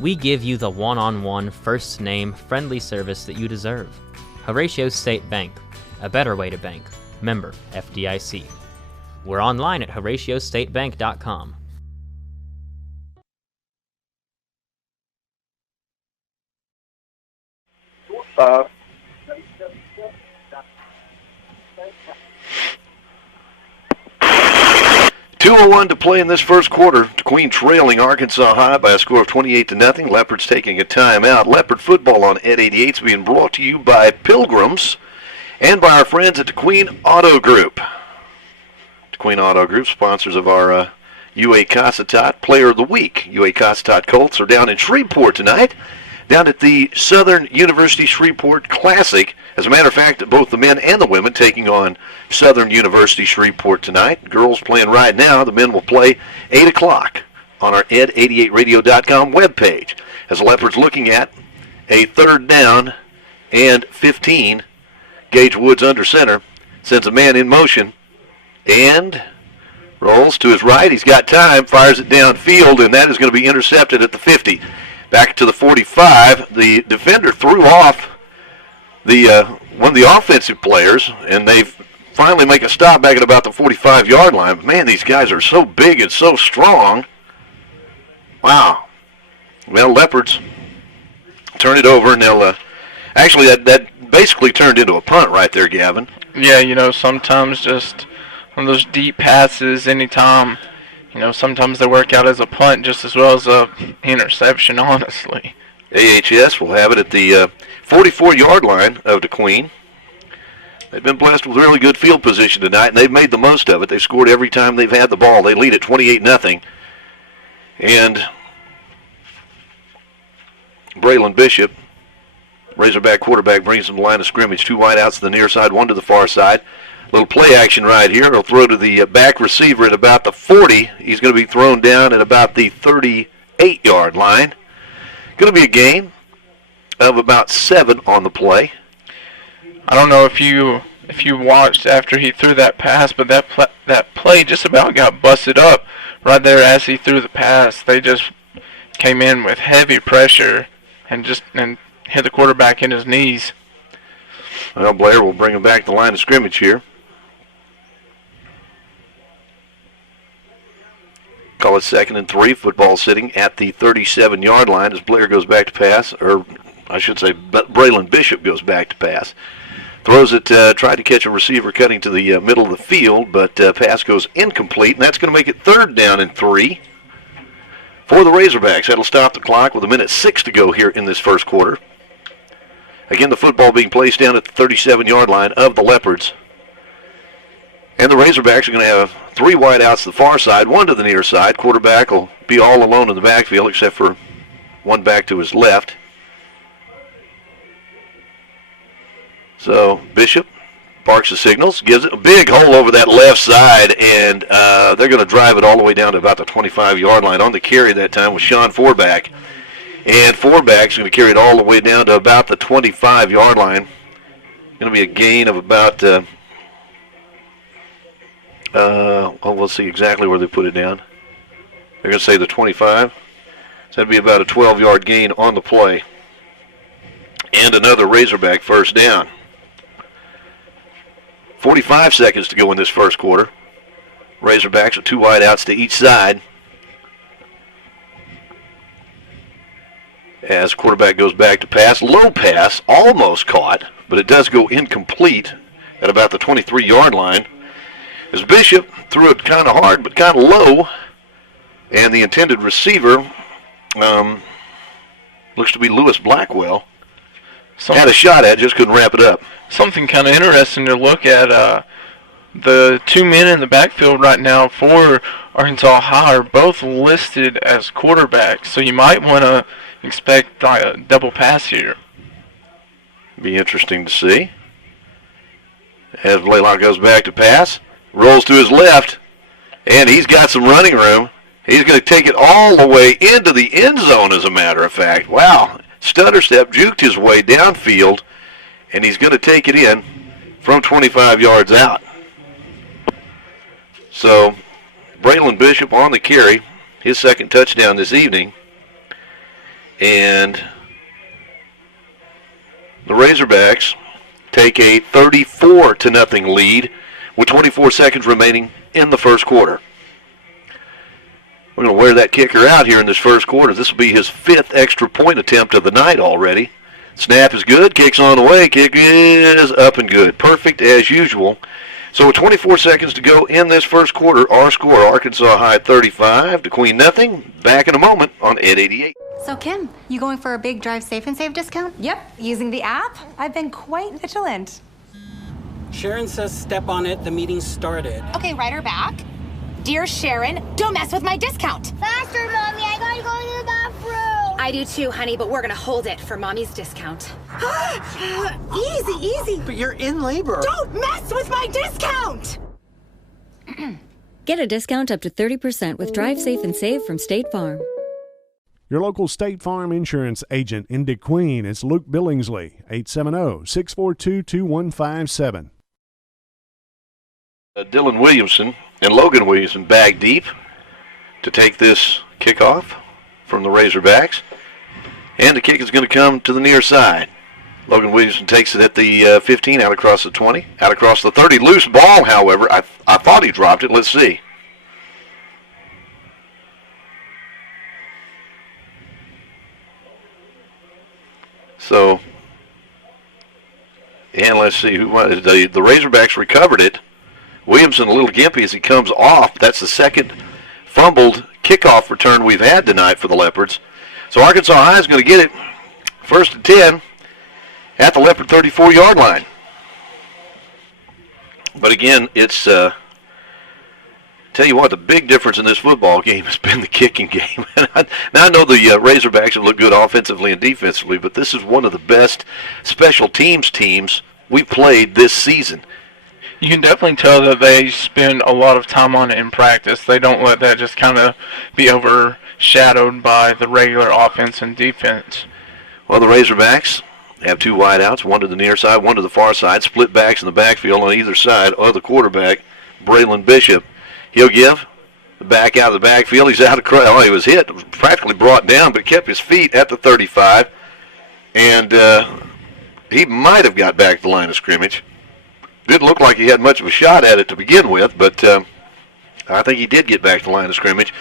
We give you the one-on-one, first-name, friendly service that you deserve. Horatio State Bank, a better way to bank. Member FDIC. We're online at HoratioStateBank.com. Uh, 2:01 to play in this first quarter. Queen trailing Arkansas High by a score of 28-0. Leopards taking a timeout. Leopard football on Ed 88 is being brought to you by Pilgrims and by our friends at the Queen Auto Group. The Queen Auto Group, sponsors of our UA Cossatot Player of the Week. UA Cossatot Colts are down in Shreveport tonight, down at the Southern University Shreveport Classic. As a matter of fact, both the men and the women taking on Southern University Shreveport tonight. Girls playing right now. The men will play 8 o'clock on our ed88radio.com webpage. As the Leopards looking at a 3rd down and 15. Gage Woods under center, sends a man in motion, and rolls to his right. He's got time, fires it downfield, and that is going to be intercepted at the 50. Back to the 45. The defender threw off one of the offensive players, and they finally make a stop back at about the 45-yard line. But man, these guys are so big and so strong. Wow. Well, Leopards turn it over, and they'll actually that basically turned into a punt right there, Gavin. Yeah, sometimes just on those deep passes, anytime, sometimes they work out as a punt just as well as a interception, honestly. AHS will have it at the 44-yard line of the Queen. They've been blessed with really good field position tonight, and they've made the most of it. They've scored every time they've had the ball. They lead at 28-0. And Braylon Bishop, Razorback quarterback, brings them to the line of scrimmage. 2 wideouts to the near side, 1 to the far side. Little play action right here. He'll throw to the back receiver at about the 40. He's going to be thrown down at about the 38-yard line. Going to be a gain of about 7 on the play. I don't know if you watched after he threw that pass, but that play just about got busted up right there as he threw the pass. They just came in with heavy pressure and hit the quarterback in his knees. Well, Blair will bring him back to the line of scrimmage here. Call it 2nd and 3. Football sitting at the 37-yard line as Blair goes back to pass, or I should say Braylon Bishop goes back to pass. Throws it, tried to catch a receiver cutting to the middle of the field, but pass goes incomplete, and that's going to make it 3rd down and 3 for the Razorbacks. That'll stop the clock with 1:06 to go here in this first quarter. Again, the football being placed down at the 37-yard line of the Leopards. And the Razorbacks are going to have 3 wideouts to the far side, 1 to the near side. Quarterback will be all alone in the backfield except for 1 back to his left. So Bishop barks the signals, gives it a big hole over that left side, and they're going to drive it all the way down to about the 25-yard line. On the carry that time was Sean Forback. And Forback's going to carry it all the way down to about the 25-yard line. Going to be a gain of about, we'll see exactly where they put it down. They're going to say the 25. So that'd be about a 12-yard gain on the play. And another Razorback first down. 45 seconds to go in this first quarter. Razorbacks with 2 wideouts to each side. As quarterback goes back to pass. Low pass, almost caught, but it does go incomplete at about the 23-yard line. As Bishop threw it kind of hard but kind of low, and the intended receiver looks to be Lewis Blackwell. Had a shot at it, just couldn't wrap it up. Something kind of interesting to look at. The 2 men in the backfield right now for Arkansas High are both listed as quarterbacks, so you might want to expect a double pass here. Be interesting to see. As Blaylock goes back to pass, rolls to his left, and he's got some running room. He's going to take it all the way into the end zone, as a matter of fact. Wow. Stutter step, juked his way downfield, and he's going to take it in from 25 yards out. So, Braylon Bishop on the carry, his second touchdown this evening. And the Razorbacks take a 34-0 lead with 24 seconds remaining in the first quarter. We're going to wear that kicker out here in this first quarter. This will be his 5th extra point attempt of the night already. Snap is good. Kick's on the way. Kick is up and good. Perfect as usual. So with 24 seconds to go in this first quarter, our score, Arkansas High 35, DeQueen 0. Back in a moment on Ed 88. So Kim, you going for a big Drive Safe and Save discount? Yep, using the app. I've been quite vigilant. Sharon says step on it, the meeting started. Okay, write her back. Dear Sharon, don't mess with my discount. Faster, Mommy, I gotta go to the bathroom. I do too, honey, but we're gonna hold it for Mommy's discount. Easy, easy. But you're in labor. Don't mess with my discount! Get a discount up to 30% with Drive Safe and Save from State Farm. Your local State Farm insurance agent in DeQueen is Luke Billingsley, 870-642-2157. Dylan Williamson and Logan Williamson bag deep to take this kickoff from the Razorbacks. And the kick is going to come to the near side. Logan Williamson takes it at the 15, out across the 20, out across the 30. Loose ball, however. I thought he dropped it. Let's see. So, and let's see, who was the Razorbacks recovered it. Williamson a little gimpy as he comes off. That's the second fumbled kickoff return we've had tonight for the Leopards. So Arkansas High is going to get it 1st and 10 at the Leopard 34-yard line. But again, it's tell you what, the big difference in this football game has been the kicking game. Now I know the Razorbacks have looked good offensively and defensively, but this is one of the best special teams we've played this season. You can definitely tell that they spend a lot of time on it in practice. They don't let that just kind of be overshadowed by the regular offense and defense. Well, the Razorbacks have 2 wideouts, 1 to the near side, 1 to the far side, split backs in the backfield on either side of the quarterback, Braylon Bishop. He'll give the back out of the backfield. He's out of crowd. Oh, he was hit, practically brought down, but kept his feet at the 35. And He might have got back to the line of scrimmage. Didn't look like he had much of a shot at it to begin with, but I think he did get back to the line of scrimmage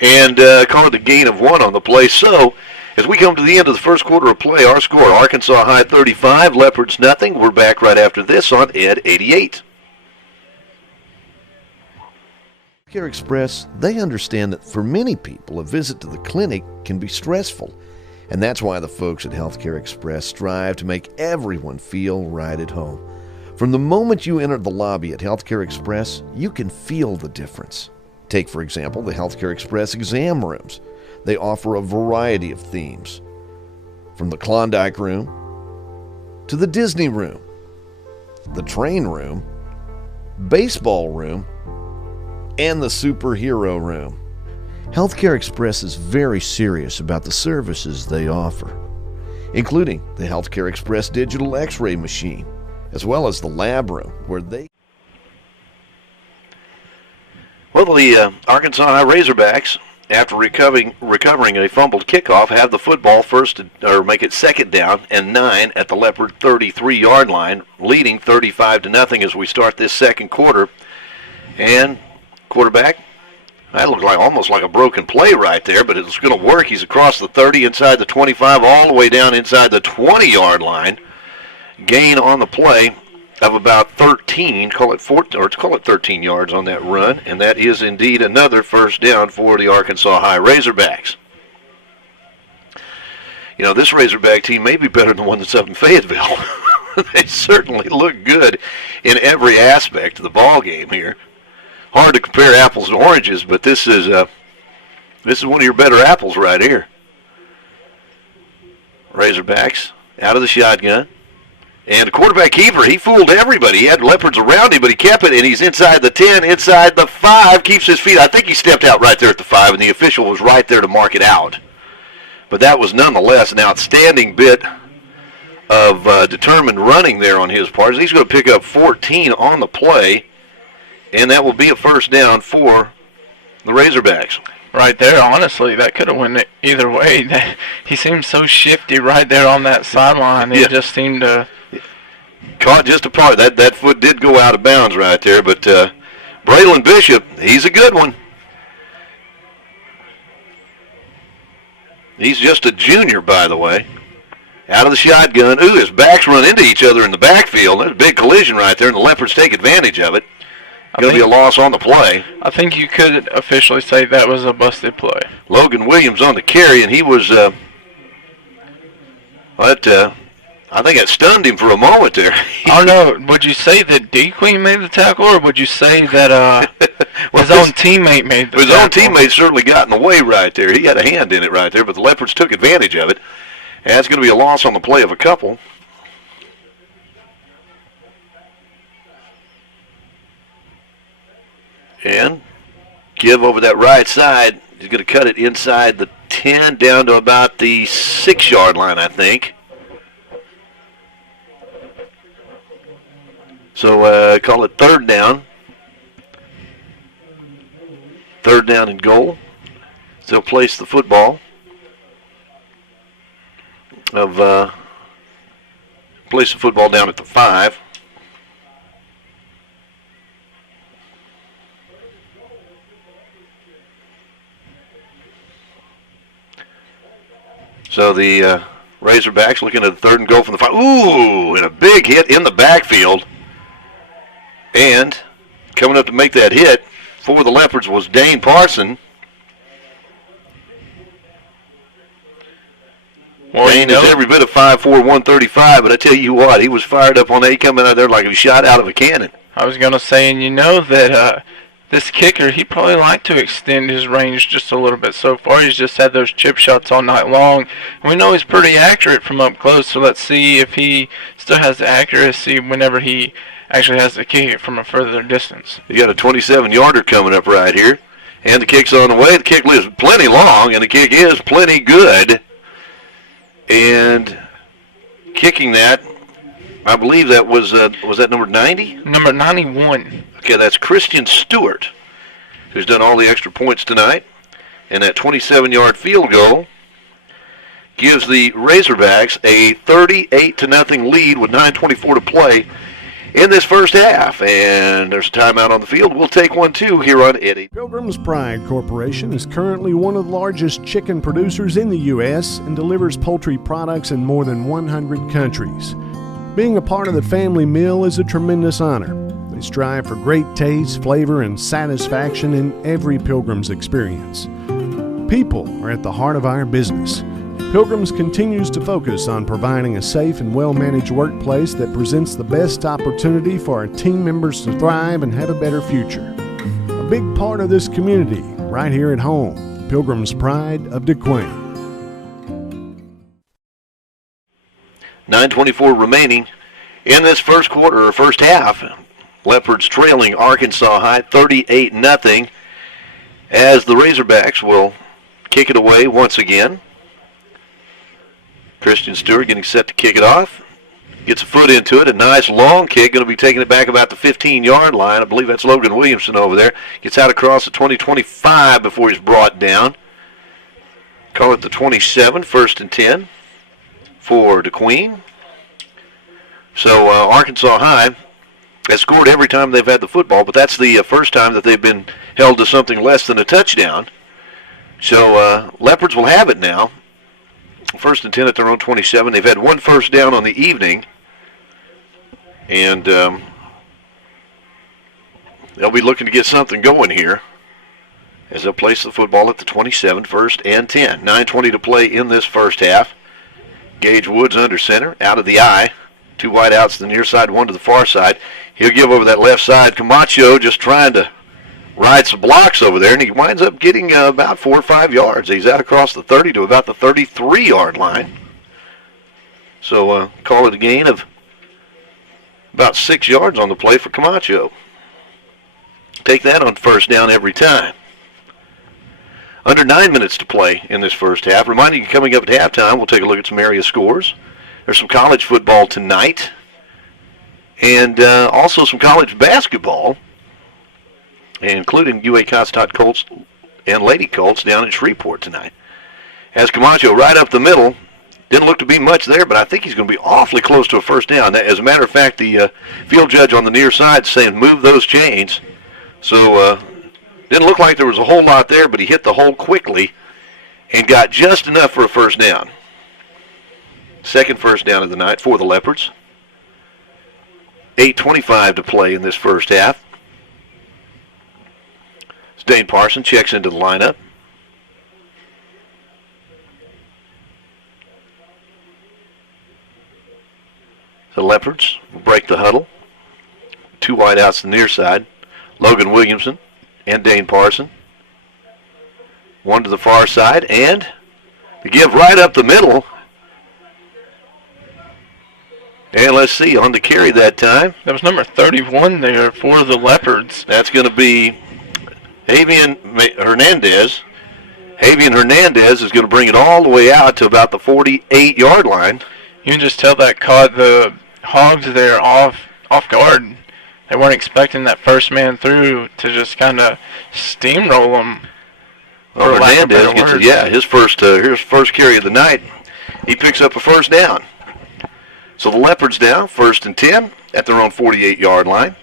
and called a gain of 1 on the play. So, as we come to the end of the first quarter of play, our score, Arkansas High 35, Leopards nothing. We're back right after this on Ed 88. Healthcare Express, they understand that for many people, a visit to the clinic can be stressful. And that's why the folks at Healthcare Express strive to make everyone feel right at home. From the moment you enter the lobby at Healthcare Express, you can feel the difference. Take, for example, the Healthcare Express exam rooms. They offer a variety of themes, from the Klondike room to the Disney room, the train room, baseball room, and the superhero room. Healthcare Express is very serious about the services they offer, including the Healthcare Express digital x-ray machine, as well as the lab room where they... Well, the Arkansas High Razorbacks, after recovering a fumbled kickoff, have the football or make it 2nd down and 9 at the Leopard 33-yard line, leading 35-0 as we start this second quarter. And quarterback, that looked like almost like a broken play right there, but it's going to work. He's across the 30, inside the 25, all the way down inside the 20-yard line. Gain on the play of about 13, call it 13 yards on that run, and that is indeed another first down for the Arkansas High Razorbacks. You know, this Razorback team may be better than the one that's up in Fayetteville. They certainly look good in every aspect of the ball game here. Hard to compare apples to oranges, but this is one of your better apples right here. Razorbacks out of the shotgun. And the quarterback keeper, he fooled everybody. He had Leopards around him, but he kept it, and he's inside the 10, inside the 5, keeps his feet. I think he stepped out right there at the 5, and the official was right there to mark it out. But that was nonetheless an outstanding bit of determined running there on his part. He's going to pick up 14 on the play, and that will be a first down for the Razorbacks. Right there, honestly, that could have went either way. He seemed so shifty right there on that sideline. He just seemed to... Caught just a part. That foot did go out of bounds right there, but Braylon Bishop, he's a good one. He's just a junior, by the way. Out of the shotgun. Ooh, his backs run into each other in the backfield. There's a big collision right there, and the Leopards take advantage of it. Going to be a loss on the play. I think you could officially say that was a busted play. Logan Williams on the carry, and he was, I think it stunned him for a moment there. I don't know. Would you say that D Queen made the tackle, or would you say that his own teammate made the tackle? His own teammate certainly got in the way right there. He had a hand in it right there, but the Leopards took advantage of it. And it's going to be a loss on the play of a couple. And give over that right side. He's going to cut it inside the 10 down to about the 6-yard line, I think. So call it third down. Third down and goal. So place the football place the football down at the 5. So the Razorbacks looking at the 3rd and goal from the 5. Ooh, and a big hit in the backfield. And coming up to make that hit for the Leopards was Dane Parson. Well, Dane is every bit of 5'4", 135, but I tell you what, he was fired up on that. He coming out there like he was shot out of a cannon. I was going to say, and you know that this kicker, he probably like to extend his range just a little bit. So far, he's just had those chip shots all night long. And we know he's pretty accurate from up close, so let's see if he still has the accuracy whenever he actually has to kick it from a further distance. You got a 27-yarder coming up right here, and the kick's on the way. The kick is plenty long, and the kick is plenty good. And kicking that, I believe that was that number 90? Number 91. Okay, that's Christian Stewart, who's done all the extra points tonight. And that 27-yard field goal gives the Razorbacks a 38-0 lead with 9:24 to play in this first half. And there's a timeout on the field. We'll take one, too, here on Eddie. Pilgrim's Pride Corporation is currently one of the largest chicken producers in the U.S. and delivers poultry products in more than 100 countries. Being a part of the family meal is a tremendous honor. They strive for great taste, flavor, and satisfaction in every Pilgrim's experience. People are at the heart of our business. Pilgrim's continues to focus on providing a safe and well-managed workplace that presents the best opportunity for our team members to thrive and have a better future. A big part of this community, right here at home, Pilgrim's Pride of DeQueen. 9:24 remaining in this first quarter or first half. Leopards trailing Arkansas High 38-0 as the Razorbacks will kick it away once again. Christian Stewart getting set to kick it off. Gets a foot into it. A nice long kick. Going to be taking it back about the 15-yard line. I believe that's Logan Williamson over there. Gets out across the 20-25 before he's brought down. Call it the 27, 1st and 10 for DeQueen. So Arkansas High has scored every time they've had the football, but that's the first time that they've been held to something less than a touchdown. So Leopards will have it now. 1st and 10 at their own 27. They've had one first down on the evening. And they'll be looking to get something going here as they'll place the football at the 27, 1st and 10. 9:20 to play in this first half. Gage Woods under center, out of the eye. 2 wide outs to the near side, 1 to the far side. He'll give over that left side. Camacho just trying to ride some blocks over there, and he winds up getting about 4 or 5 yards. He's out across the 30 to about the 33-yard line. So call it a gain of about 6 yards on the play for Camacho. Take that on first down every time. Under 9 minutes to play in this first half. Reminding you, coming up at halftime, we'll take a look at some area scores. There's some college football tonight, and also some college basketball, including UA Costot Colts and Lady Colts down in Shreveport tonight. As Camacho right up the middle, didn't look to be much there, but I think he's going to be awfully close to a first down. As a matter of fact, the field judge on the near side is saying move those chains. So didn't look like there was a whole lot there, but he hit the hole quickly and got just enough for a first down. Second first down of the night for the Leopards. 8:25 to play in this first half. Dane Parson checks into the lineup. The Leopards will break the huddle. 2 wide outs to the near side. Logan Williamson and Dane Parson. 1 to the far side, and the give right up the middle. And let's see, on the carry that time. That was number 31 there for the Leopards. That's going to be Javian Hernandez. Javian Hernandez is going to bring it all the way out to about the 48-yard line. You can just tell that caught the Hogs there off guard. They weren't expecting that first man through to just kind of steamroll them. Well, Hernandez gets his first carry of the night. He picks up a first down. So the Leopards down, 1st and 10 at their own 48-yard line.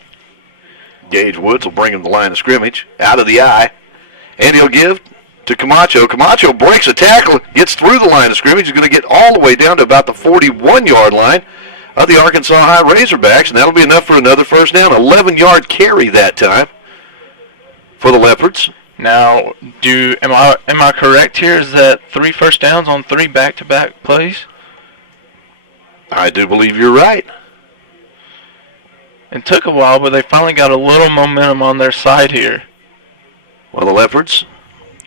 Gage Woods will bring him to the line of scrimmage, out of the eye, and he'll give to Camacho. Camacho breaks a tackle, gets through the line of scrimmage. He's going to get all the way down to about the 41-yard line of the Arkansas High Razorbacks, and that'll be enough for another first down. 11-yard carry that time for the Leopards. Now, am I correct here? Is that 3 first downs on 3 back-to-back plays? I do believe you're right. It took a while, but they finally got a little momentum on their side here. Well, the Leopards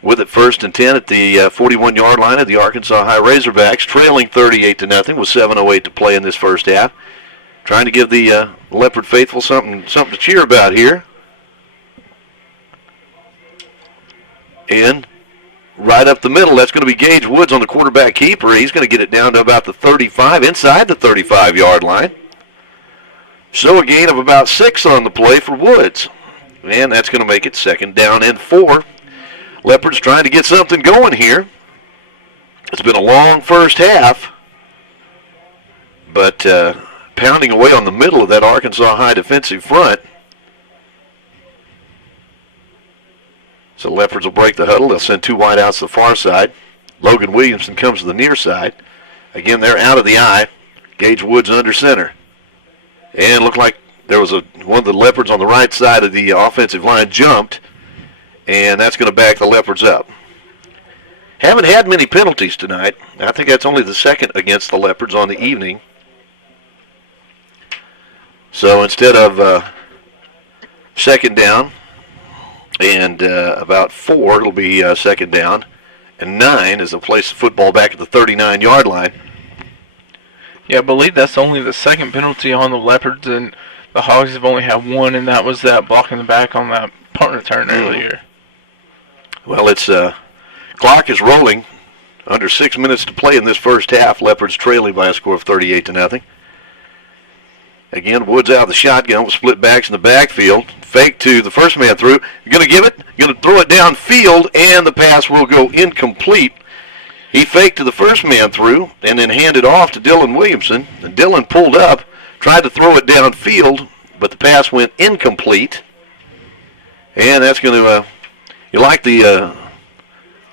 with it 1st and 10 at the 41-yard line of the Arkansas High Razorbacks, trailing 38-0 with 7:08 to play in this first half. Trying to give the Leopard faithful something to cheer about here. And right up the middle, that's going to be Gage Woods on the quarterback keeper. He's going to get it down to about the 35, inside the 35-yard line. So a gain of about 6 on the play for Woods. And that's going to make it 2nd down and 4. Leopards trying to get something going here. It's been a long first half, but pounding away on the middle of that Arkansas High defensive front. So Leopards will break the huddle. They'll send two wideouts to the far side. Logan Williamson comes to the near side. Again, they're out of the eye. Gage Woods under center. And looked like there was one of the Leopards on the right side of the offensive line jumped, and that's going to back the Leopards up. Haven't had many penalties tonight. I think that's only the second against the Leopards on the evening. So instead of second down and about 4, it'll be second down and 9 as they'll place the football back at the 39-yard line. Yeah, I believe that's only the second penalty on the Leopards, and the Hogs have only had one, and that was that block in the back on that punt return earlier. Well, it's clock is rolling. Under 6 minutes to play in this first half. Leopards trailing by a score of 38-0. Again, Woods out of the shotgun with split backs in the backfield. Fake to the first man through. You're going to give it. You're going to throw it downfield, and the pass will go incomplete. He faked to the first man through and then handed off to Dylan Williamson. And Dylan pulled up, tried to throw it downfield, but the pass went incomplete. And that's going to, you like the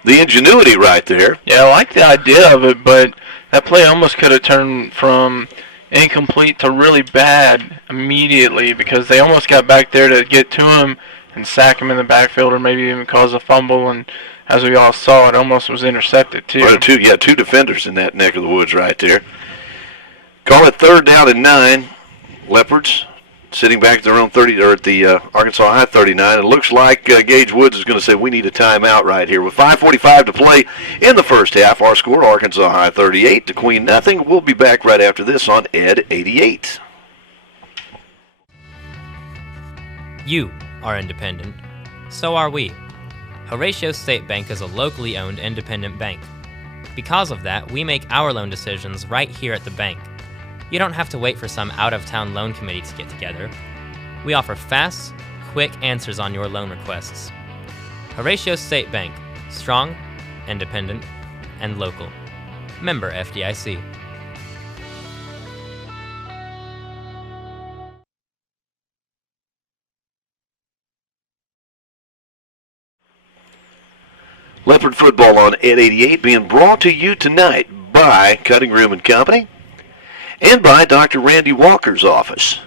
ingenuity right there. Yeah, I like the idea of it, but that play almost could have turned from incomplete to really bad immediately because they almost got back there to get to him and sack him in the backfield or maybe even cause a fumble, and as we all saw, it almost was intercepted too. Well, two defenders in that neck of the woods right there. Call it third down and 9. Leopards sitting back at their own 30, or at the Arkansas High 39. It looks like Gage Woods is going to say we need a timeout right here. With 5:45 to play in the first half, our score, Arkansas High 38 to Queen nothing. We'll be back right after this on Ed 88. You are independent. So are we. Horatio State Bank is a locally owned independent bank. Because of that, we make our loan decisions right here at the bank. You don't have to wait for some out-of-town loan committee to get together. We offer fast, quick answers on your loan requests. Horatio State Bank, strong, independent, and local. Member FDIC. Leopard football on Ed 88 being brought to you tonight by Cutting Room and Company and by Dr. Randy Walker's office.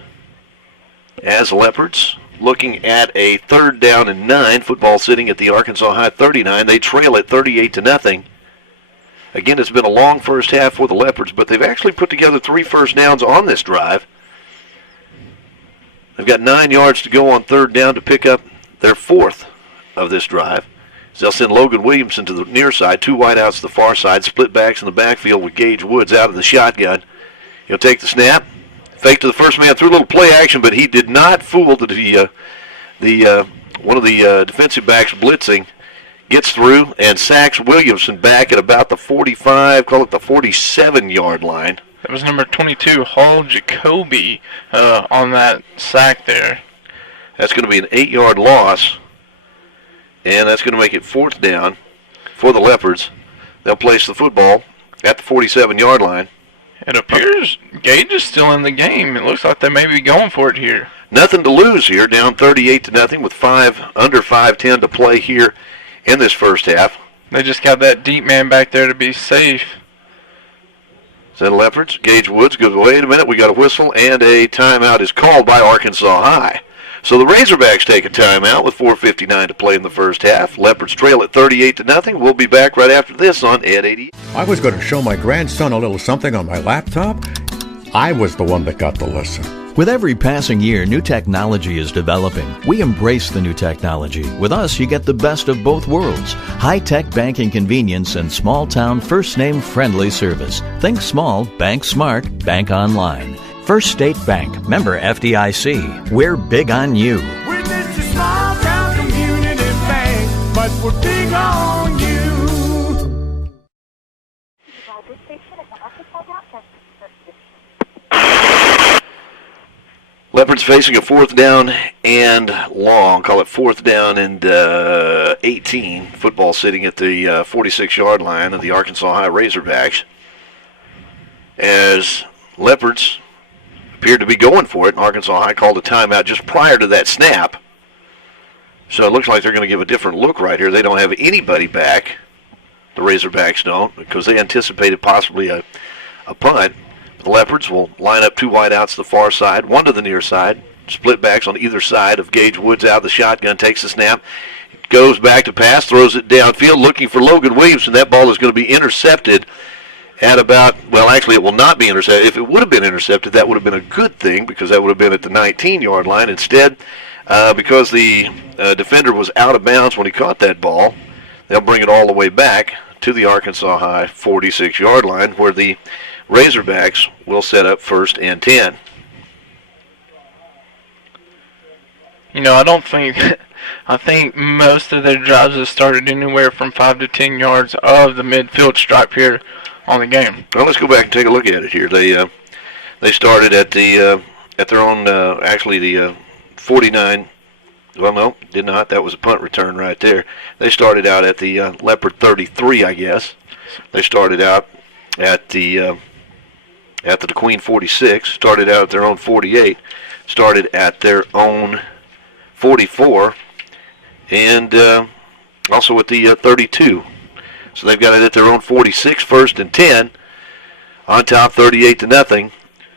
As Leopards looking at a third down and 9, football sitting at the Arkansas High 39. They trail it 38-0. Again, it's been a long first half for the Leopards, but they've actually put together 3 first downs on this drive. They've got 9 yards to go on third down to pick up their 4th of this drive. They'll send Logan Williamson to the near side, 2 wideouts to the far side, split backs in the backfield with Gage Woods out of the shotgun. He'll take the snap, fake to the first man, through a little play action, but he did not fool one of the defensive backs blitzing. Gets through and sacks Williamson back at about the 45, call it the 47-yard line. That was number 22, Hall Jacoby, on that sack there. That's going to be an 8-yard loss. And that's going to make it 4th down for the Leopards. They'll place the football at the 47-yard line. It appears Gage is still in the game. It looks like they may be going for it here. Nothing to lose here, down 38-0 with under 5:10 to play here in this first half. They just got that deep man back there to be safe. So the Leopards, Gage Woods goes, wait a minute, we got a whistle, and a timeout is called by Arkansas High. So the Razorbacks take a timeout with 4:59 to play in the first half. Leopards trail at 38-0. We'll be back right after this on Ed 80. I was going to show my grandson a little something on my laptop. I was the one that got the lesson. With every passing year, new technology is developing. We embrace the new technology. With us, you get the best of both worlds. High-tech banking convenience and small-town, first-name friendly service. Think small, bank smart, bank online. First State Bank, member FDIC. We're big on you. We're just a small town community bank, but we're big on you. Leopards facing a 4th down and long. Call it 4th down and 18. Football sitting at the 46-yard line of the Arkansas High Razorbacks. As Leopards appeared to be going for it, and Arkansas High called a timeout just prior to that snap. So it looks like they're going to give a different look right here. They don't have anybody back. The Razorbacks don't, because they anticipated possibly a punt. The Leopards will line up 2 wideouts to the far side, 1 to the near side. Split backs on either side of Gage Woods out of the shotgun, takes the snap, goes back to pass, throws it downfield, looking for Logan Williamson. That ball is going to be intercepted at about, well, actually it will not be intercepted. If it would have been intercepted, that would have been a good thing, because that would have been at the 19-yard line. Instead, because the defender was out of bounds when he caught that ball, they'll bring it all the way back to the Arkansas High 46-yard line, where the Razorbacks will set up 1st and 10. You know, I think most of their drives have started anywhere from 5 to 10 yards of the midfield stripe here on the game. Well, let's go back and take a look at it here. They started at the at their own actually the 49. Well, no, did not. That was a punt return right there. They started out at the Leopard 33, I guess. They started out at the Queen 46. Started out at their own 48. Started at their own 44, and also at the 32. So they've got it at their own 46, 1st and 10, on top 38-0.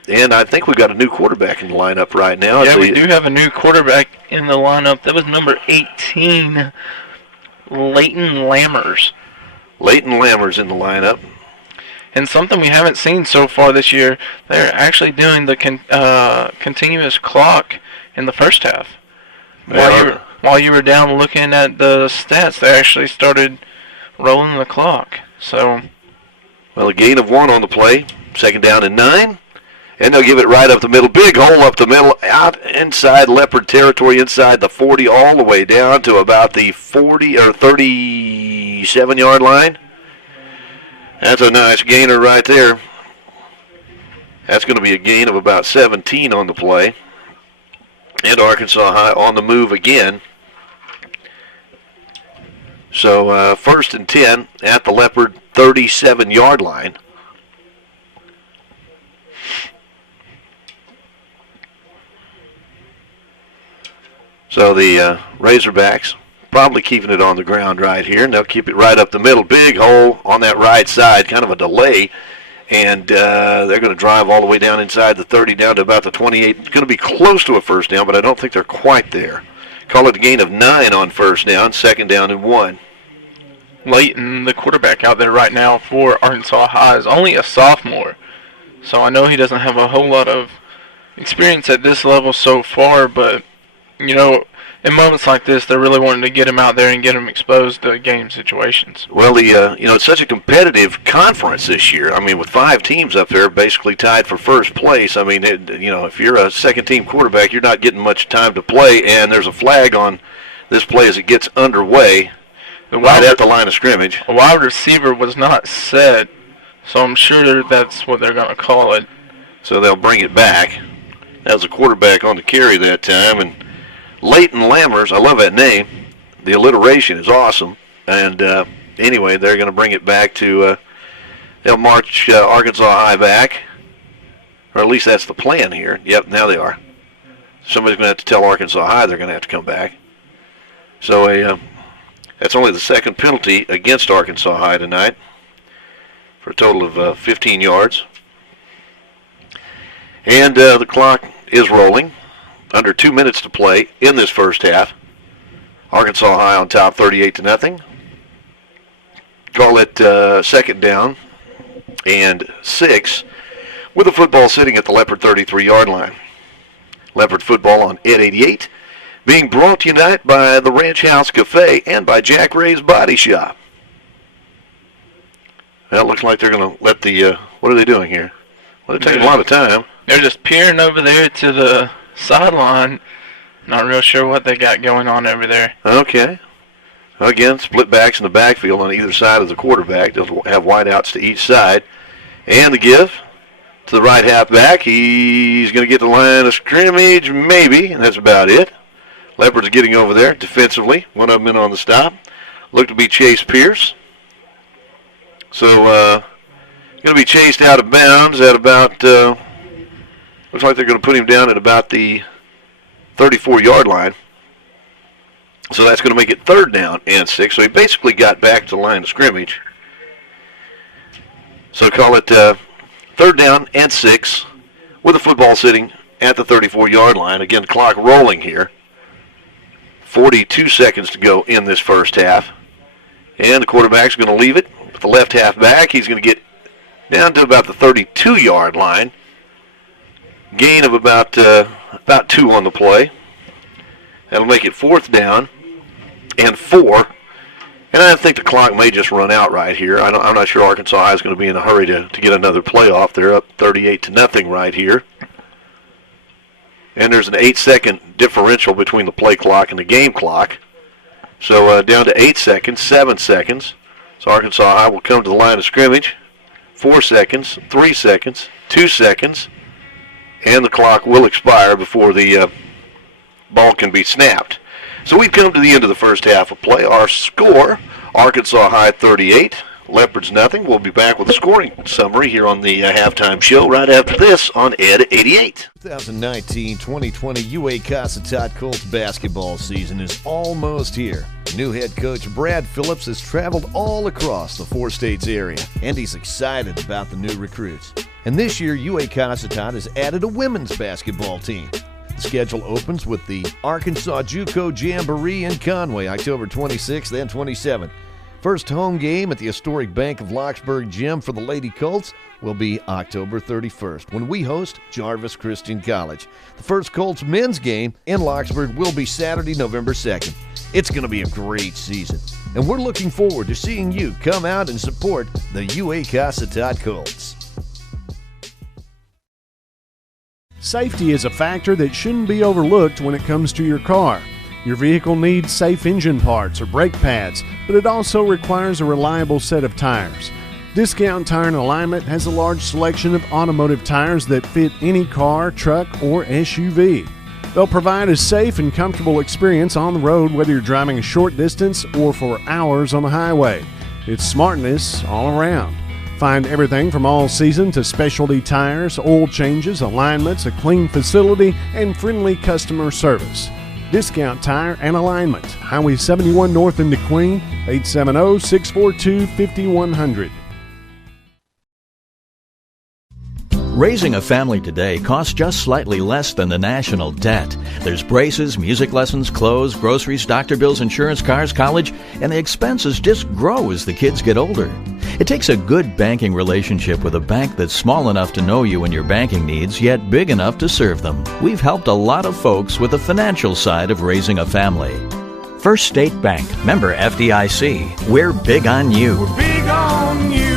And I think we've got a new quarterback in the lineup right now. Yeah, we do have a new quarterback in the lineup. That was number 18, Leighton Lammers. Leighton Lammers in the lineup. And something we haven't seen so far this year, they're actually doing the continuous clock in the first half. While you were down looking at the stats, they actually started rolling the clock. So, well, a gain of 1 on the play, 2nd down and 9. And they'll give it right up the middle. Big hole up the middle, out inside Leopard territory, inside the 40, all the way down to about the 40 or 37-yard line. That's a nice gainer right there. That's going to be a gain of about 17 on the play. And Arkansas High on the move again. So 1st and 10 at the Leopard 37-yard line. So the Razorbacks probably keeping it on the ground right here, and they'll keep it right up the middle. Big hole on that right side, kind of a delay, and they're going to drive all the way down inside the 30, down to about the 28. It's going to be close to a 1st down, but I don't think they're quite there. Call it a gain of 9 on 1st down, 2nd down and 1. Leighton, the quarterback out there right now for Arkansas High, is only a sophomore, so I know he doesn't have a whole lot of experience at this level so far, but you know, in moments like this, they're really wanting to get him out there and get him exposed to game situations. Well, it's such a competitive conference this year. I mean, with 5 teams up there basically tied for 1st place. I mean, if you're a 2nd-team quarterback, you're not getting much time to play, and there's a flag on this play as it gets underway right at the line of scrimmage. A wide receiver was not set, so I'm sure that's what they're going to call it. So they'll bring it back. That was a quarterback on the carry that time, and Leighton Lammers, I love that name. The alliteration is awesome. And anyway, they're going to bring it back to, they'll march Arkansas High back. Or at least that's the plan here. Yep, now they are. Somebody's going to have to tell Arkansas High they're going to have to come back. So that's only the 2nd penalty against Arkansas High tonight for a total of 15 yards. And the clock is rolling. Under 2 minutes to play in this 1st half. Arkansas High on top 38-0. Call it 2nd down and 6 with the football sitting at the Leopard 33-yard line. Leopard football on Ed 88 being brought to you tonight by the Ranch House Cafe and by Jack Ray's Body Shop. Well, it looks like they're going to let the, what are they doing here? Well, they're taking a lot of time. They're just peering over there to the sideline. Not real sure what they got going on over there. Okay. Again, split backs in the backfield on either side of the quarterback. They'll have wideouts to each side. And the give to the right halfback. He's going to get the line of scrimmage, maybe, and that's about it. Leopards getting over there defensively. One of them in on the stop. Looked to be Chase Pierce. So, going to be chased out of bounds at about, looks like they're going to put him down at about the 34-yard line. So that's going to make it 3rd down and 6. So he basically got back to the line of scrimmage. So call it 3rd down and 6 with the football sitting at the 34-yard line. Again, clock rolling here. 42 seconds to go in this first half. And the quarterback's going to leave it with the left half back. He's going to get down to about the 32-yard line. Gain of about 2 on the play. That'll make it 4th down and 4. And I think the clock may just run out right here. I'm not sure Arkansas High is going to be in a hurry to get another playoff. They're up 38-0 right here. And there's an 8-second differential between the play clock and the game clock. So down to 8 seconds, 7 seconds. So Arkansas High will come to the line of scrimmage. 4 seconds, 3 seconds, 2 seconds. And the clock will expire before the ball can be snapped. So we've come to the end of the first half of play. Our score, Arkansas High 38, Leopards nothing. We'll be back with a scoring summary here on the halftime show right after this on Ed 88. 2019-2020 UA Cossatot Colts basketball season is almost here. New head coach Brad Phillips has traveled all across the 4 states area, and he's excited about the new recruits. And this year, UA Cossatot has added a women's basketball team. The schedule opens with the Arkansas JUCO Jamboree in Conway, October 26th and 27th. First home game at the historic Bank of Locksburg Gym for the Lady Colts will be October 31st when we host Jarvis Christian College. The first Colts men's game in Locksburg will be Saturday, November 2nd. It's going to be a great season, and we're looking forward to seeing you come out and support the UA Cossatot Colts. Safety is a factor that shouldn't be overlooked when it comes to your car. Your vehicle needs safe engine parts or brake pads, but it also requires a reliable set of tires. Discount Tire and Alignment has a large selection of automotive tires that fit any car, truck, or SUV. They'll provide a safe and comfortable experience on the road whether you're driving a short distance or for hours on the highway. It's smartness all around. Find everything from all-season to specialty tires, oil changes, alignments, a clean facility, and friendly customer service. Discount Tire and Alignment, Highway 71 North in DeQueen, 870-642-5100. Raising a family today costs just slightly less than the national debt. There's braces, music lessons, clothes, groceries, doctor bills, insurance, cars, college, and the expenses just grow as the kids get older. It takes a good banking relationship with a bank that's small enough to know you and your banking needs, yet big enough to serve them. We've helped a lot of folks with the financial side of raising a family. First State Bank, member FDIC. We're big on you. We're big on you.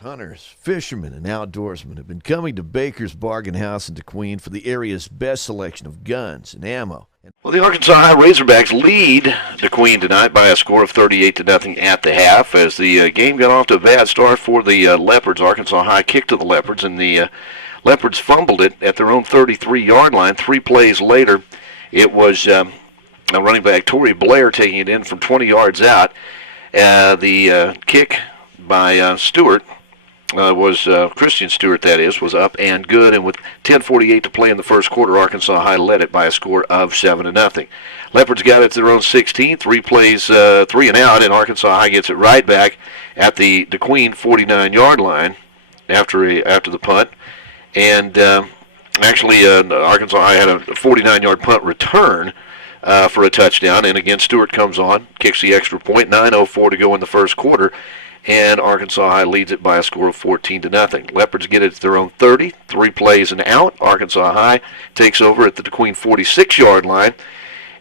Hunters, fishermen, and outdoorsmen have been coming to Baker's Bargain House in DeQueen for the area's best selection of guns and ammo. Well, the Arkansas High Razorbacks lead DeQueen tonight by a score of 38-0 at the half. As the game got off to a bad start for the Leopards, Arkansas High kicked to the Leopards, and the Leopards fumbled it at their own 33-yard line. 3 plays later, it was running back Torrey Blair taking it in from 20 yards out. The kick by Stewart was Christian Stewart, that is, was up and good, and with 10:48 to play in the first quarter, Arkansas High led it by a score of 7-0. Leopards got it to their own 16, 3 plays, 3 and out, and Arkansas High gets it right back at the DeQueen 49-yard line after the punt, and actually Arkansas High had a 49-yard punt return for a touchdown, and again Stewart comes on, kicks the extra point, 9:04 to go in the first quarter, and Arkansas High leads it by a score of 14-0. Leopards get it to their own 30, 3 plays and out. Arkansas High takes over at the DeQueen 46-yard line,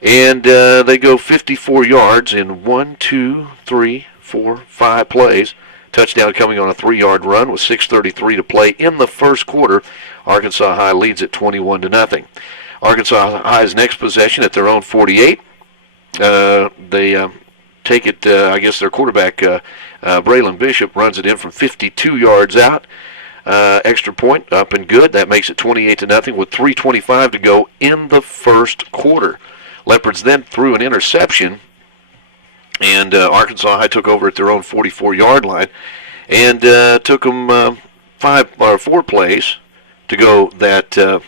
and they go 54 yards in 1, 2, 3, 4, 5 plays. Touchdown coming on a 3-yard run with 6:33 to play in the first quarter. Arkansas High leads it 21-0. Arkansas High's next possession at their own 48. they take it, I guess their quarterback, Braylon Bishop, runs it in from 52 yards out. Extra point up and good. That makes it 28-0 with 3:25 to go in the first quarter. Leopards then threw an interception, and Arkansas High took over at their own 44-yard line, and took them 4 plays to go that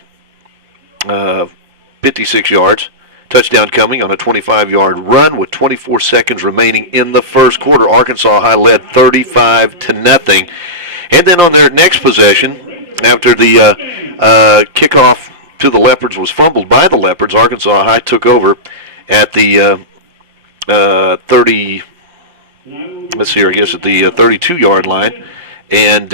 56 yards. Touchdown coming on a 25-yard run with 24 seconds remaining in the first quarter. Arkansas High led 35-0. And then on their next possession, after the kickoff to the Leopards was fumbled by the Leopards, Arkansas High took over at the 32-yard line, and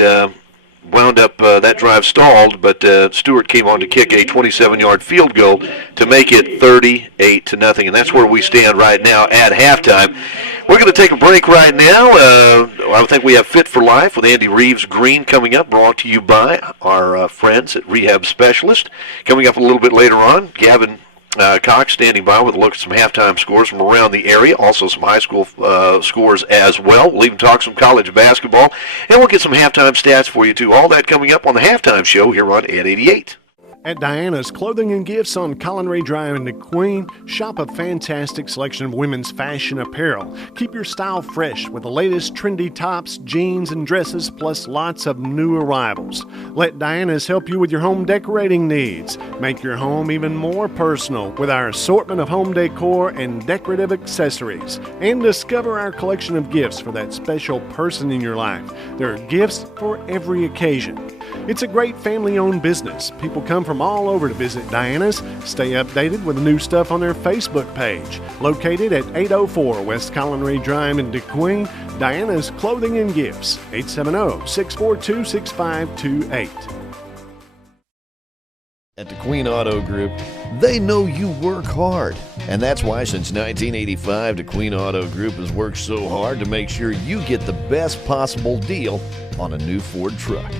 wound up, that drive stalled, but Stewart came on to kick a 27-yard field goal to make it 38-0, and that's where we stand right now at halftime. We're going to take a break right now. I think we have Fit for Life with Andy Reeves Green coming up, brought to you by our friends at Rehab Specialist. Coming up a little bit later on, Gavin Cox standing by with a look at some halftime scores from around the area, also some high school scores as well. We'll even talk some college basketball, and we'll get some halftime stats for you too. All that coming up on the halftime show here on Ed 88. At Diana's Clothing and Gifts on Collinray Drive in Queen, shop a fantastic selection of women's fashion apparel. Keep your style fresh with the latest trendy tops, jeans, and dresses, plus lots of new arrivals. Let Diana's help you with your home decorating needs. Make your home even more personal with our assortment of home decor and decorative accessories. And discover our collection of gifts for that special person in your life. There are gifts for every occasion. It's a great family-owned business. People come from all over to visit Diana's. Stay updated with the new stuff on their Facebook page. Located at 804 West Collinray Drive in DeQueen, Diana's Clothing and Gifts, 870-642-6528. At the Queen Auto Group, they know you work hard. And that's why since 1985, the Queen Auto Group has worked so hard to make sure you get the best possible deal on a new Ford truck.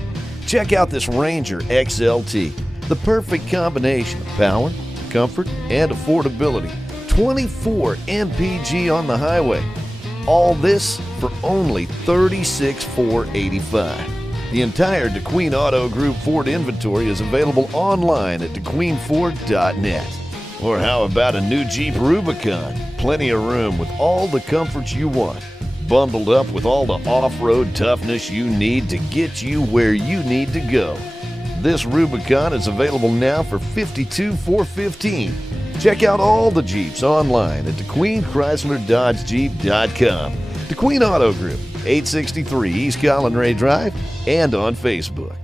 Check out this Ranger XLT, the perfect combination of power, comfort, and affordability. 24 MPG on the highway. All this for only $36,485. The entire DeQueen Auto Group Ford inventory is available online at DeQueenFord.net. Or how about a new Jeep Rubicon? Plenty of room with all the comforts you want. Bundled up with all the off-road toughness you need to get you where you need to go. This Rubicon is available now for $52,415. Check out all the Jeeps online at DeQueenChryslerDodgeJeep.com. DeQueen Auto Group, 863 East Collinray Drive, and on Facebook.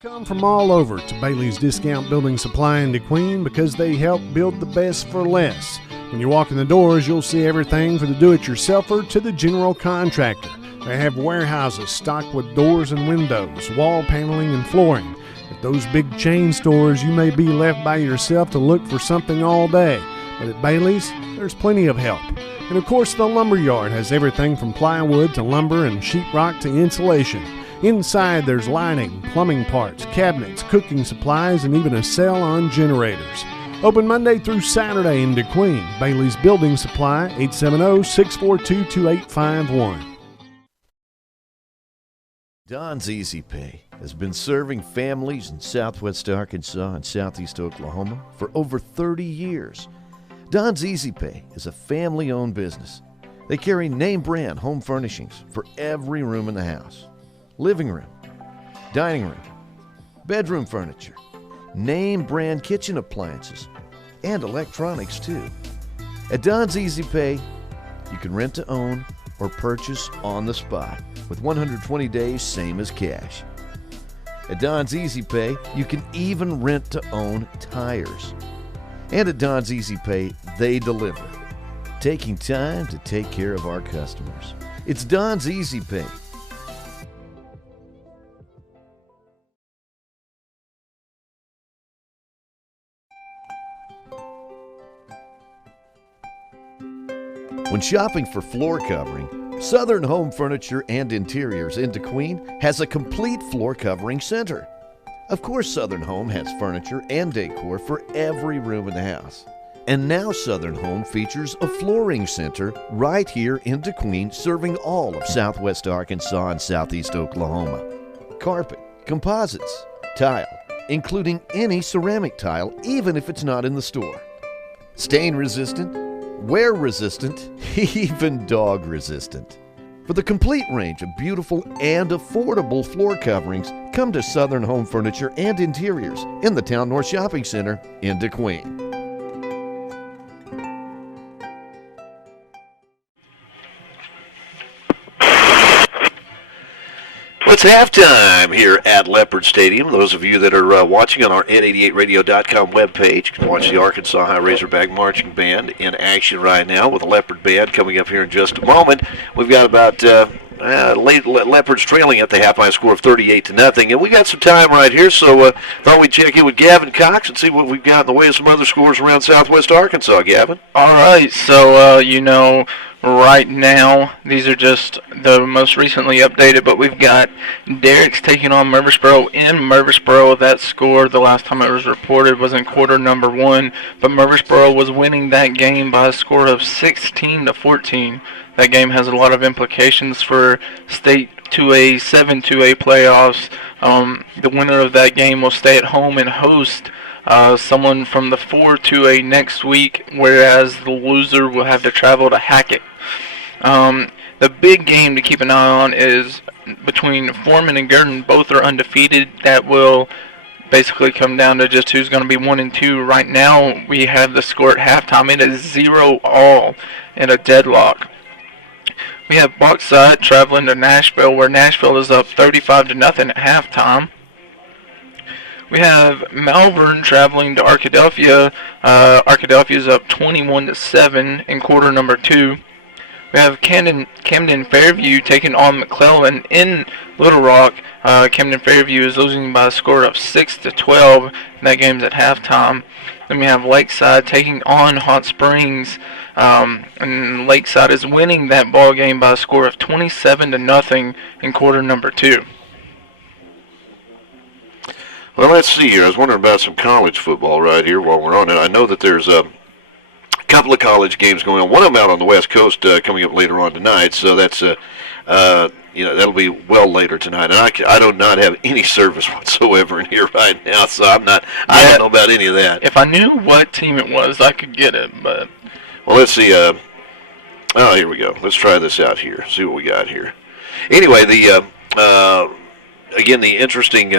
Come from all over to Bailey's Discount Building Supply in DeQueen because they help build the best for less. When you walk in the doors, you'll see everything from the do-it-yourselfer to the general contractor. They have warehouses stocked with doors and windows, wall paneling, and flooring. At those big chain stores, you may be left by yourself to look for something all day. But at Bailey's, there's plenty of help. And of course, the lumber yard has everything from plywood to lumber and sheetrock to insulation. Inside, there's lighting, plumbing parts, cabinets, cooking supplies, and even a sale on generators. Open Monday through Saturday in DeQueen. Bailey's Building Supply, 870-642-2851. Don's Easy Pay has been serving families in southwest Arkansas and southeast Oklahoma for over 30 years. Don's Easy Pay is a family-owned business. They carry name-brand home furnishings for every room in the house. Living room, dining room, bedroom furniture, name-brand kitchen appliances, and electronics too. At Don's Easy Pay, you can rent to own or purchase on the spot with 120 days, same as cash. At Don's Easy Pay, you can even rent to own tires. And at Don's Easy Pay, they deliver, taking time to take care of our customers. It's Don's Easy Pay. When shopping for floor covering, Southern Home Furniture and Interiors in DeQueen has a complete floor covering center. Of course, Southern Home has furniture and decor for every room in the house. And now Southern Home features a flooring center right here in DeQueen, serving all of southwest Arkansas and southeast Oklahoma. Carpet, composites, tile, including any ceramic tile, even if it's not in the store. Stain resistant, wear resistant, even dog resistant. For the complete range of beautiful and affordable floor coverings, come to Southern Home Furniture and Interiors in the Town North Shopping Center in DeQueen. It's halftime here at Leopard Stadium. Those of you that are watching on our Ed88radio.com webpage, you can watch the Arkansas High Razorback Marching Band in action right now with the Leopard Band coming up here in just a moment. We've got about Leopards trailing at the half-time score of 38-0, and we got some time right here, so thought we'd check in with Gavin Cox and see what we've got in the way of some other scores around southwest Arkansas. Gavin? All right, so, right now, these are just the most recently updated, but we've got Derrick's taking on Murfreesboro in Murfreesboro. That score, the last time it was reported, was in quarter number 1, but Murfreesboro was winning that game by a score of 16-14. That game has a lot of implications for state 2A, 7-2A playoffs. The winner of that game will stay at home and host someone from the 4-2A next week, whereas the loser will have to travel to Hackett. The big game to keep an eye on is between Foreman and Girton. Both are undefeated. That will basically come down to just who's going to be 1-2. Right now, we have the score at halftime. It is 0-all in a deadlock. We have Bauxite traveling to Nashville, where Nashville is up 35-0 at halftime. We have Malvern traveling to Arkadelphia. Arkadelphia is up 21-7 in quarter number 2. We have Camden Fairview taking on McClellan in Little Rock. Camden Fairview is losing by a score of 6-12, and that game's at halftime. Then we have Lakeside taking on Hot Springs, and Lakeside is winning that ball game by a score of 27-0 in quarter number 2. Well, let's see here. I was wondering about some college football right here while we're on it. I know that there's a couple of college games going on. One of them out on the West Coast coming up later on tonight, so that's that'll be well later tonight. And I do not have any service whatsoever in here right now, so I don't know about any of that. If I knew what team it was, I could get it, but... Well, let's see. Here we go. Let's try this out here. See what we got here. Anyway, the interesting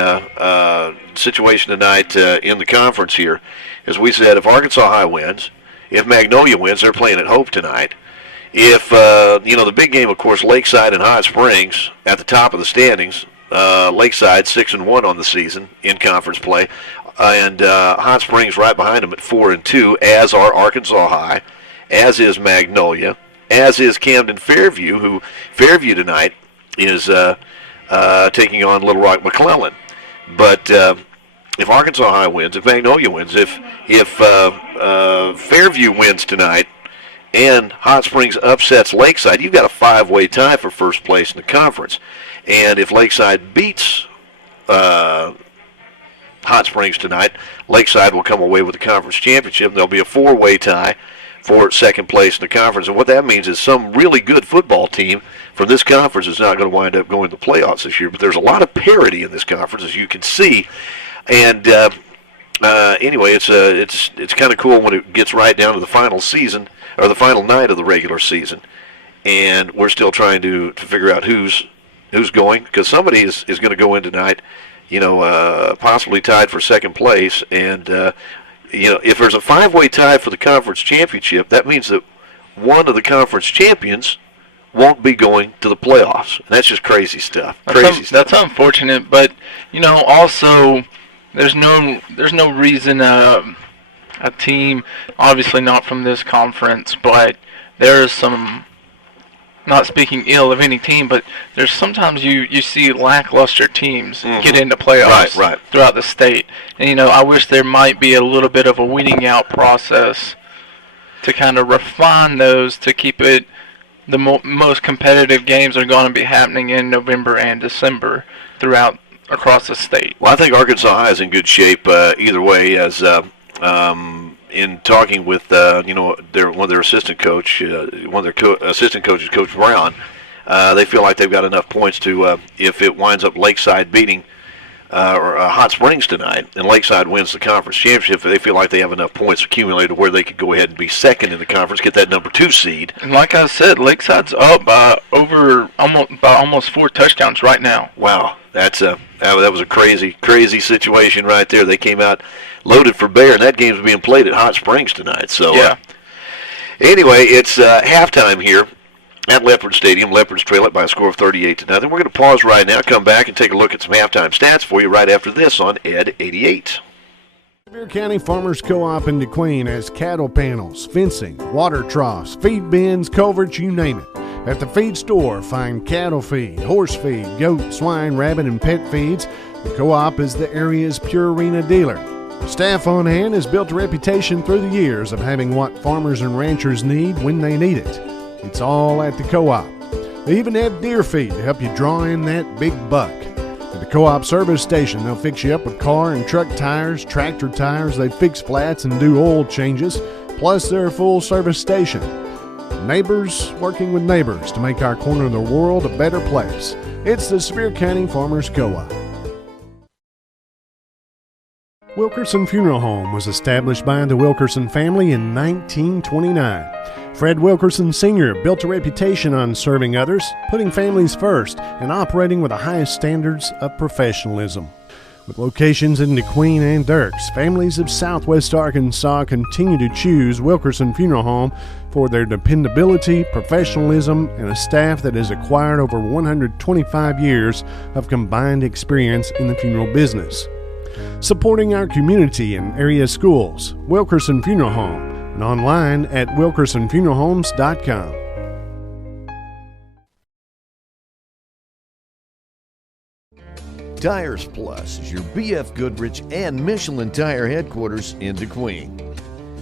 situation tonight in the conference here, as we said, if Arkansas High wins, if Magnolia wins, they're playing at Hope tonight. If, the big game, of course, Lakeside and Hot Springs at the top of the standings. Lakeside 6-1 on the season in conference play, and Hot Springs right behind them at 4-2, as are Arkansas High, as is Magnolia, as is Camden Fairview, who Fairview tonight is taking on Little Rock McClellan. But if Arkansas High wins, if Magnolia wins, if Fairview wins tonight, and Hot Springs upsets Lakeside, you've got a 5-way tie for first place in the conference. And if Lakeside beats Hot Springs tonight, Lakeside will come away with the conference championship. There'll be a 4-way tie for second place in the conference. And what that means is some really good football team from this conference is not going to wind up going to the playoffs this year. But there's a lot of parity in this conference, as you can see. And anyway, it's kind of cool when it gets right down to the final season, or the final night of the regular season, and we're still trying to figure out who's going, because somebody is going to go in tonight, possibly tied for second place, and if there's a 5-way tie for the conference championship, that means that one of the conference champions won't be going to the playoffs. And that's just crazy stuff. That's unfortunate, but also there's no reason a team, obviously not from this conference, but there's some, not speaking ill of any team, but there's sometimes you see lackluster teams get into playoffs throughout the state. And, I wish there might be a little bit of a weeding out process to kind of refine those to keep it, most competitive games are going to be happening in November and December throughout across the state. Well, I think Arkansas High is in good shape either way. As in talking with one of their assistant coach, one of their assistant coaches, Coach Brown, they feel like they've got enough points to if it winds up Lakeside beating Hot Springs tonight, and Lakeside wins the conference championship, they feel like they have enough points accumulated where they could go ahead and be second in the conference, get that number 2 seed. And like I said, Lakeside's up by almost 4 touchdowns right now. Wow, that was a crazy situation right there. They came out loaded for bear, and that game's being played at Hot Springs tonight. So yeah. Anyway, it's halftime here at Leopard Stadium. Leopards trail it by a score of 38-0. We're going to pause right now, come back, and take a look at some halftime stats for you right after this on Ed 88. Sevier County Farmers Co-op in DeQueen has cattle panels, fencing, water troughs, feed bins, culverts, you name it. At the feed store, find cattle feed, horse feed, goat, swine, rabbit, and pet feeds. The Co-op is the area's pure arena dealer. Staff on hand has built a reputation through the years of having what farmers and ranchers need when they need it. It's all at the Co-op. They even have deer feed to help you draw in that big buck. At the Co-op service station, they'll fix you up with car and truck tires, tractor tires. They fix flats and do oil changes. Plus, they're a full service station. Neighbors working with neighbors to make our corner of the world a better place. It's the Sevier County Farmers Co-op. Wilkerson Funeral Home was established by the Wilkerson family in 1929. Fred Wilkerson Sr. built a reputation on serving others, putting families first, and operating with the highest standards of professionalism. With locations in DeQueen and Dirks, families of Southwest Arkansas continue to choose Wilkerson Funeral Home for their dependability, professionalism, and a staff that has acquired over 125 years of combined experience in the funeral business. Supporting our community and area schools, Wilkerson Funeral Home, and online at wilkersonfuneralhomes.com. Tires Plus is your BF Goodrich and Michelin tire headquarters in DeQueen.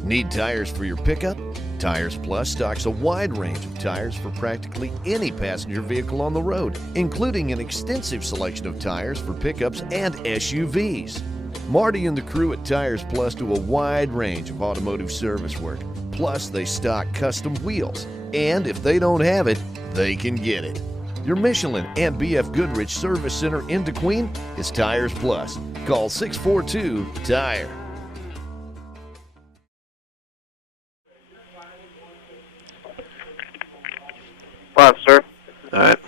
Need tires for your pickup? Tires Plus stocks a wide range of tires for practically any passenger vehicle on the road, including an extensive selection of tires for pickups and SUVs. Marty and the crew at Tires Plus do a wide range of automotive service work. Plus, they stock custom wheels. And if they don't have it, they can get it. Your Michelin and BF Goodrich Service Center in DeQueen is Tires Plus. Call 642-TIRE. Five, sir. All right.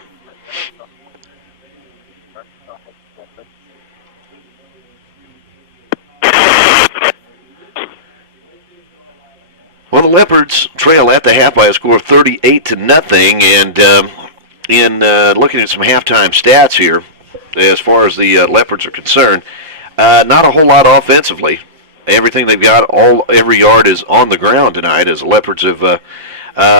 Well, the Leopards trail at the half by a score of 38-0, and in looking at some halftime stats here, as far as the Leopards are concerned, not a whole lot offensively. Everything they've got, every yard is on the ground tonight, as the Leopards have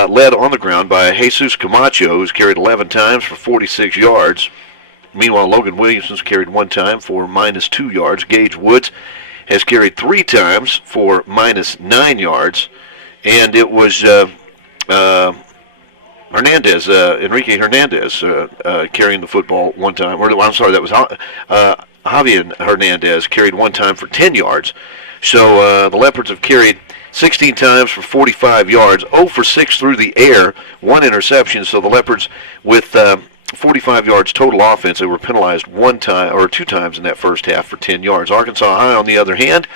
led on the ground by Jesus Camacho, who's carried 11 times for 46 yards. Meanwhile, Logan Williamson's carried 1 time for -2 yards. Gage Woods has carried 3 times for -9 yards. And it was Enrique Hernandez carrying the football 1 time. Or I'm sorry, that was Javier Hernandez carried 1 time for 10 yards. So the Leopards have carried 16 times for 45 yards, 0 for 6 through the air, 1 interception. So the Leopards with 45 yards total offense, they were penalized 1 time or 2 times in that first half for 10 yards. Arkansas High, on the other hand,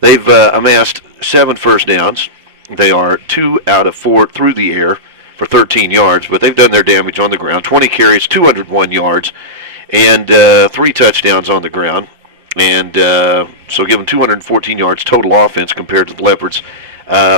they've amassed 7 first downs. They are 2 out of 4 through the air for 13 yards, but they've done their damage on the ground. 20 carries, 201 yards, and 3 touchdowns on the ground. And so give them 214 yards total offense compared to the Leopards'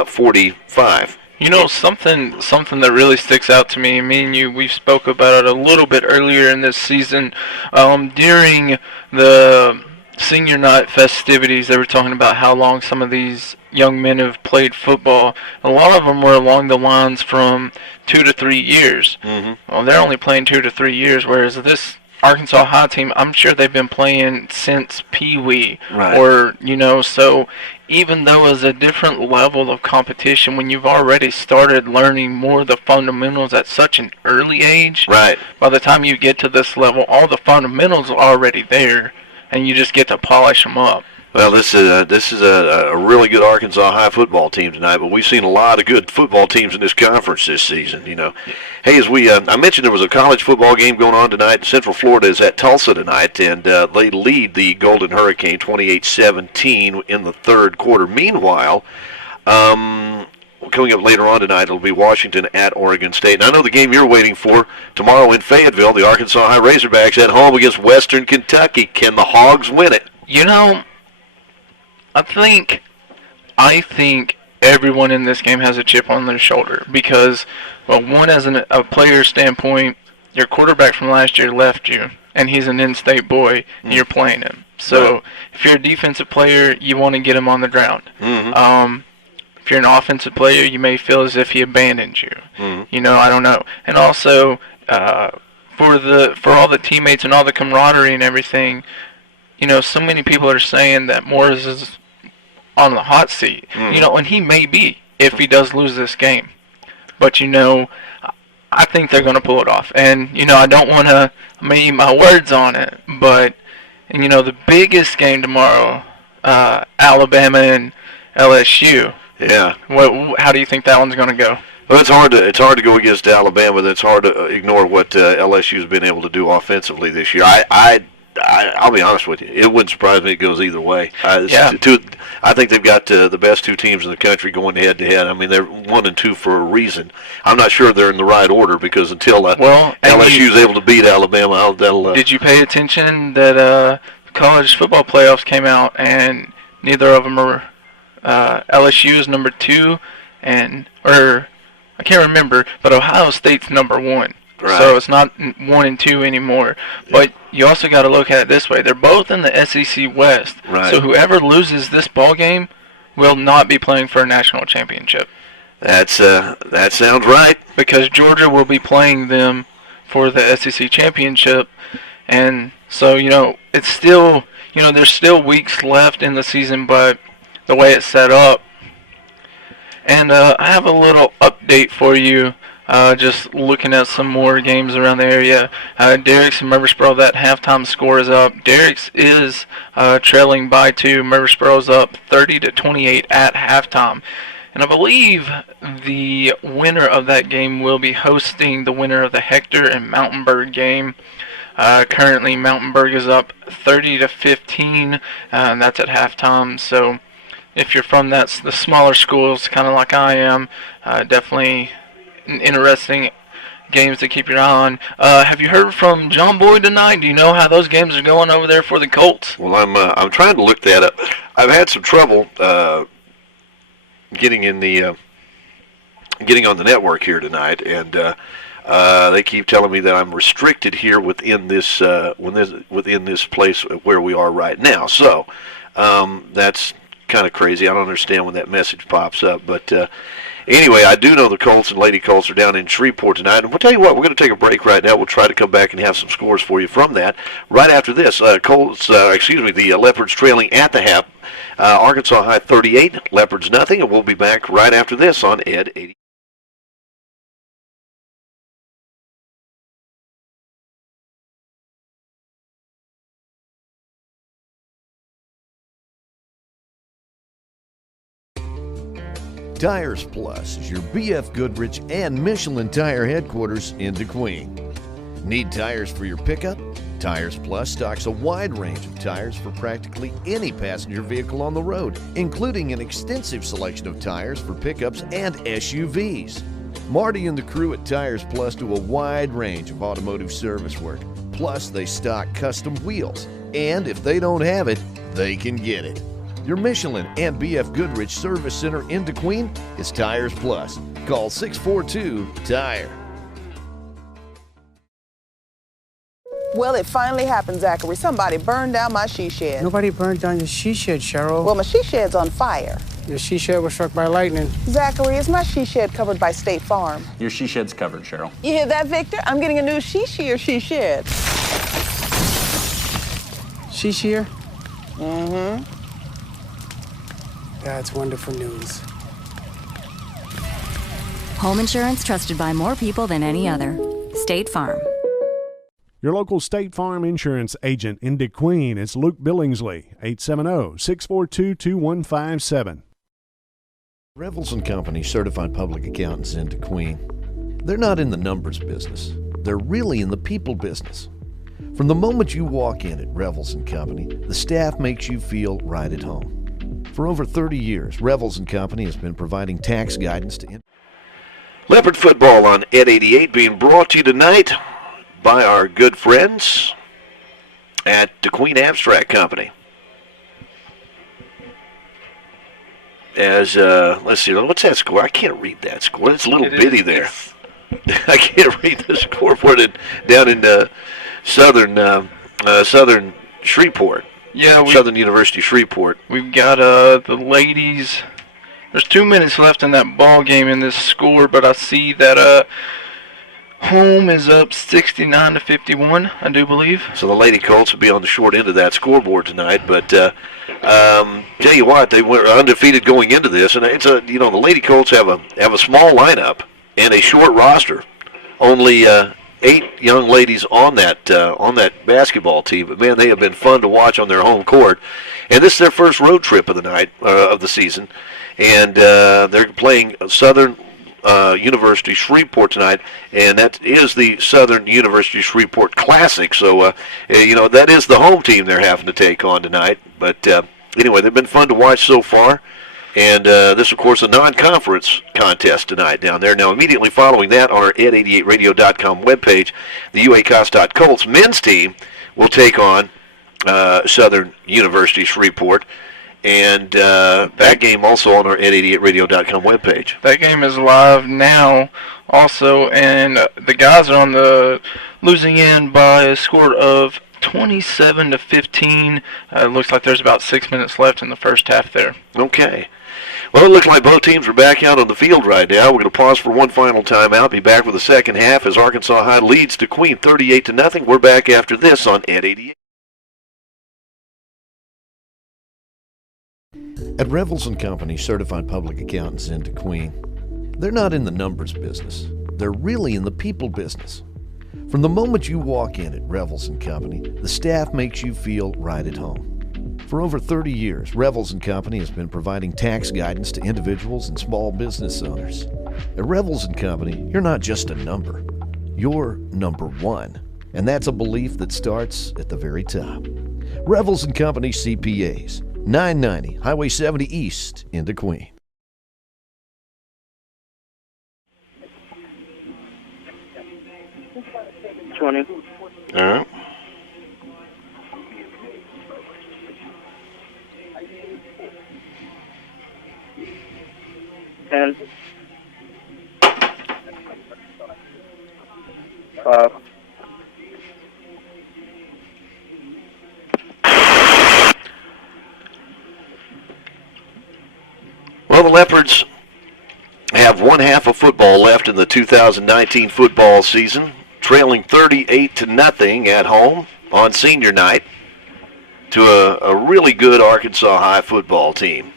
45. You know, something that really sticks out to me, me and you, we spoke about it a little bit earlier in this season. During the senior night festivities, they were talking about how long some of these young men have played football. A lot of them were along the lines from 2 to 3 years. Mm-hmm. Well, they're only playing 2 to 3 years, whereas this Arkansas High team, I'm sure they've been playing since Pee Wee, Right. or so even though it's a different level of competition, when you've already started learning more of the fundamentals at such an early age, right? By the time you get to this level, all the fundamentals are already there, and you just get to polish them up. Well, this is a really good Arkansas High football team tonight, but we've seen a lot of good football teams in this conference this season. Hey, as I mentioned, there was a college football game going on tonight. Central Florida is at Tulsa tonight, and they lead the Golden Hurricane 28-17 in the third quarter. Meanwhile, coming up later on tonight, it'll be Washington at Oregon State. And I know the game you're waiting for tomorrow in Fayetteville, the Arkansas High Razorbacks at home against Western Kentucky. Can the Hogs win it? I think everyone in this game has a chip on their shoulder because, well, one, as a player standpoint, your quarterback from last year left you, and he's an in-state boy, and you're playing him. So if you're a defensive player, you want to get him on the ground. If you're an offensive player, you may feel as if he abandoned you. I don't know. And also, for all the teammates and all the camaraderie and everything, so many people are saying that Morris is on the hot seat, and he may be if he does lose this game. But, I think they're going to pull it off. And, I don't want to eat my words on it, but, the biggest game tomorrow, Alabama and LSU. Yeah. How do you think that one's going to go? Well, it's hard to go against Alabama. That's hard to ignore what LSU's been able to do offensively this year. I'll be honest with you. It wouldn't surprise me if it goes either way. I think they've got the best two teams in the country going head-to-head. I mean, they're 1 and 2 for a reason. I'm not sure they're in the right order because until LSU's able to beat Alabama, Did you pay attention that college football playoffs came out and neither of them are LSU is number 2 or I can't remember, but Ohio State's number 1. Right. So it's not 1 and 2 anymore. But you also got to look at it this way. They're both in the SEC West. Right. So whoever loses this ball game will not be playing for a national championship. That sounds right. Because Georgia will be playing them for the SEC championship. And so, it's still, there's still weeks left in the season, but the way it's set up. And I have a little update for you. Just looking at some more games around the area. Derrick's and Murfreesboro, that halftime score is up. Derrick's is trailing by 2. Murfreesboro's up 30-28 at halftime. And I believe the winner of that game will be hosting the winner of the Hector and Mountainburg game. Currently, Mountainburg is up 30-15, and that's at halftime. So if you're from the smaller schools, kind of like I am, definitely interesting games to keep your eye on. Have you heard from John Boyd tonight? Do you know how those games are going over there for the Colts? Well, I'm trying to look that up. I've had some trouble getting on the network here tonight, and they keep telling me that I'm restricted here within this place where we are right now. So that's kind of crazy. I don't understand when that message pops up, but anyway, I do know the Colts and Lady Colts are down in Shreveport tonight, and we'll tell you what, we're going to take a break right now. We'll try to come back and have some scores for you from that right after this. The Leopards trailing at the half. Arkansas High 38, Leopards nothing, and we'll be back right after this on Ed 80. Tires Plus is your BF Goodrich and Michelin tire headquarters in DeQueen. Need tires for your pickup? Tires Plus stocks a wide range of tires for practically any passenger vehicle on the road, including an extensive selection of tires for pickups and SUVs. Marty and the crew at Tires Plus do a wide range of automotive service work. Plus, they stock custom wheels. And if they don't have it, they can get it. Your Michelin and BF Goodrich Service Center in DeQueen is Tires Plus. Call 642-TIRE. Well, it finally happened, Zachary. Somebody burned down my she shed. Nobody burned down your she shed, Cheryl. Well, my she shed's on fire. Your she shed was struck by lightning. Zachary, is my she shed covered by State Farm? Your she shed's covered, Cheryl. You hear that, Victor? I'm getting a new she shed. She's here? Mm-hmm. That's wonderful news. Home insurance trusted by more people than any other. State Farm. Your local State Farm insurance agent in DeQueen is Luke Billingsley, 870-642-2157. Revels & Company certified public accountants in DeQueen. They're not in the numbers business. They're really in the people business. From the moment you walk in at Revels & Company, the staff makes you feel right at home. For over 30 years, Revels & Company has been providing tax guidance to Leopard football on Ed 88 being brought to you tonight by our good friends at DeQueen Abstract Company. As, let's see, what's that score? I can't read that score. It's a little bitty there. I can't read the scoreboard down in southern Shreveport. Yeah, Southern University Shreveport. We've got the ladies. There's 2 minutes left in that ball game in this score, but I see that home is up 69-51, I do believe. So the Lady Colts will be on the short end of that scoreboard tonight. But tell you what, they were undefeated going into this, and it's the Lady Colts have a small lineup and a short roster. Only 8 young ladies on that basketball team. But man, they have been fun to watch on their home court. And this is their first road trip of the night of the season, and they're playing Southern University Shreveport tonight, and that is the Southern University Shreveport Classic. So that is the home team they're having to take on tonight. But anyway, they've been fun to watch so far. And this, of course, a non-conference contest tonight down there. Now, immediately following that on our ed88radio.com webpage, the UA Costad Colts men's team will take on Southern University Shreveport. And that game also on our ed88radio.com webpage. That game is live now also, and the guys are on the losing end by a score of 27-15. It looks like there's about 6 minutes left in the first half there. Okay. Well, it looks like both teams are back out on the field right now. We're going to pause for one final timeout. Be back for the second half as Arkansas High leads DeQueen 38-0. We're back after this on Ed 88. At Revels & Company, certified public accountants in DeQueen, they're not in the numbers business. They're really in the people business. From the moment you walk in at Revels & Company, the staff makes you feel right at home. For over 30 years, Revels & Company has been providing tax guidance to individuals and small business owners. At Revels & Company, you're not just a number. You're number one. And that's a belief that starts at the very top. Revels & Company CPAs, 990 Highway 70 East in DeQueen. All right. And 5. Well, the Leopards have one half of football left in the 2019 football season, trailing 38-0 at home on senior night to a really good Arkansas High football team.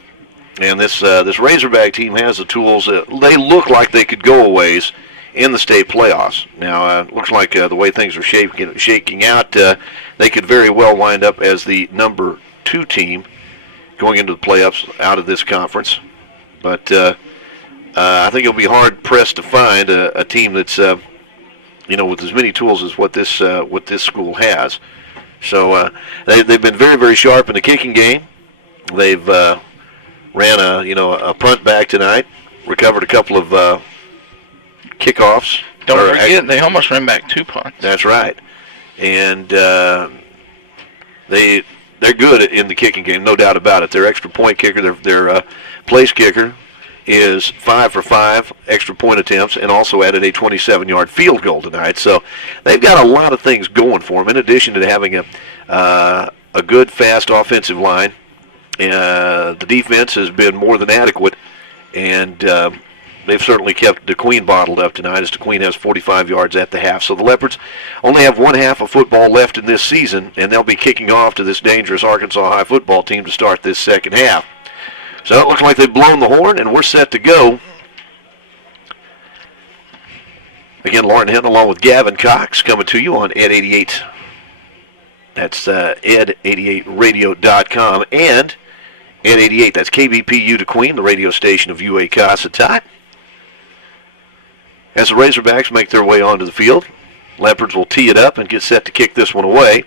And this Razorback team has the tools. They look like they could go a ways in the state playoffs. Now, it looks like the way things are shaking out, they could very well wind up as the number 2 team going into the playoffs out of this conference. But I think it'll be hard-pressed to find a team that's, with as many tools as what this school has. So they've been very, very sharp in the kicking game. They've ran a punt back tonight, recovered a couple of kickoffs. Don't forget, they almost ran back 2 punts. That's right. And they're good in the kicking game, no doubt about it. Their extra point kicker, their place kicker, is 5 for 5 extra point attempts, and also added a 27-yard field goal tonight. So they've got a lot of things going for them, in addition to having a good, fast offensive line. The defense has been more than adequate, and they've certainly kept DeQueen bottled up tonight, as DeQueen has 45 yards at the half. So the Leopards only have one half of football left in this season, and they'll be kicking off to this dangerous Arkansas High football team to start this second half. So it looks like they've blown the horn, and we're set to go. Again, Lauren Hinton along with Gavin Cox coming to you on Ed 88. That's ed88radio.com and Ed 88. That's KBPU DeQueen, the radio station of UA Cossatot. As the Razorbacks make their way onto the field, Leopards will tee it up and get set to kick this one away.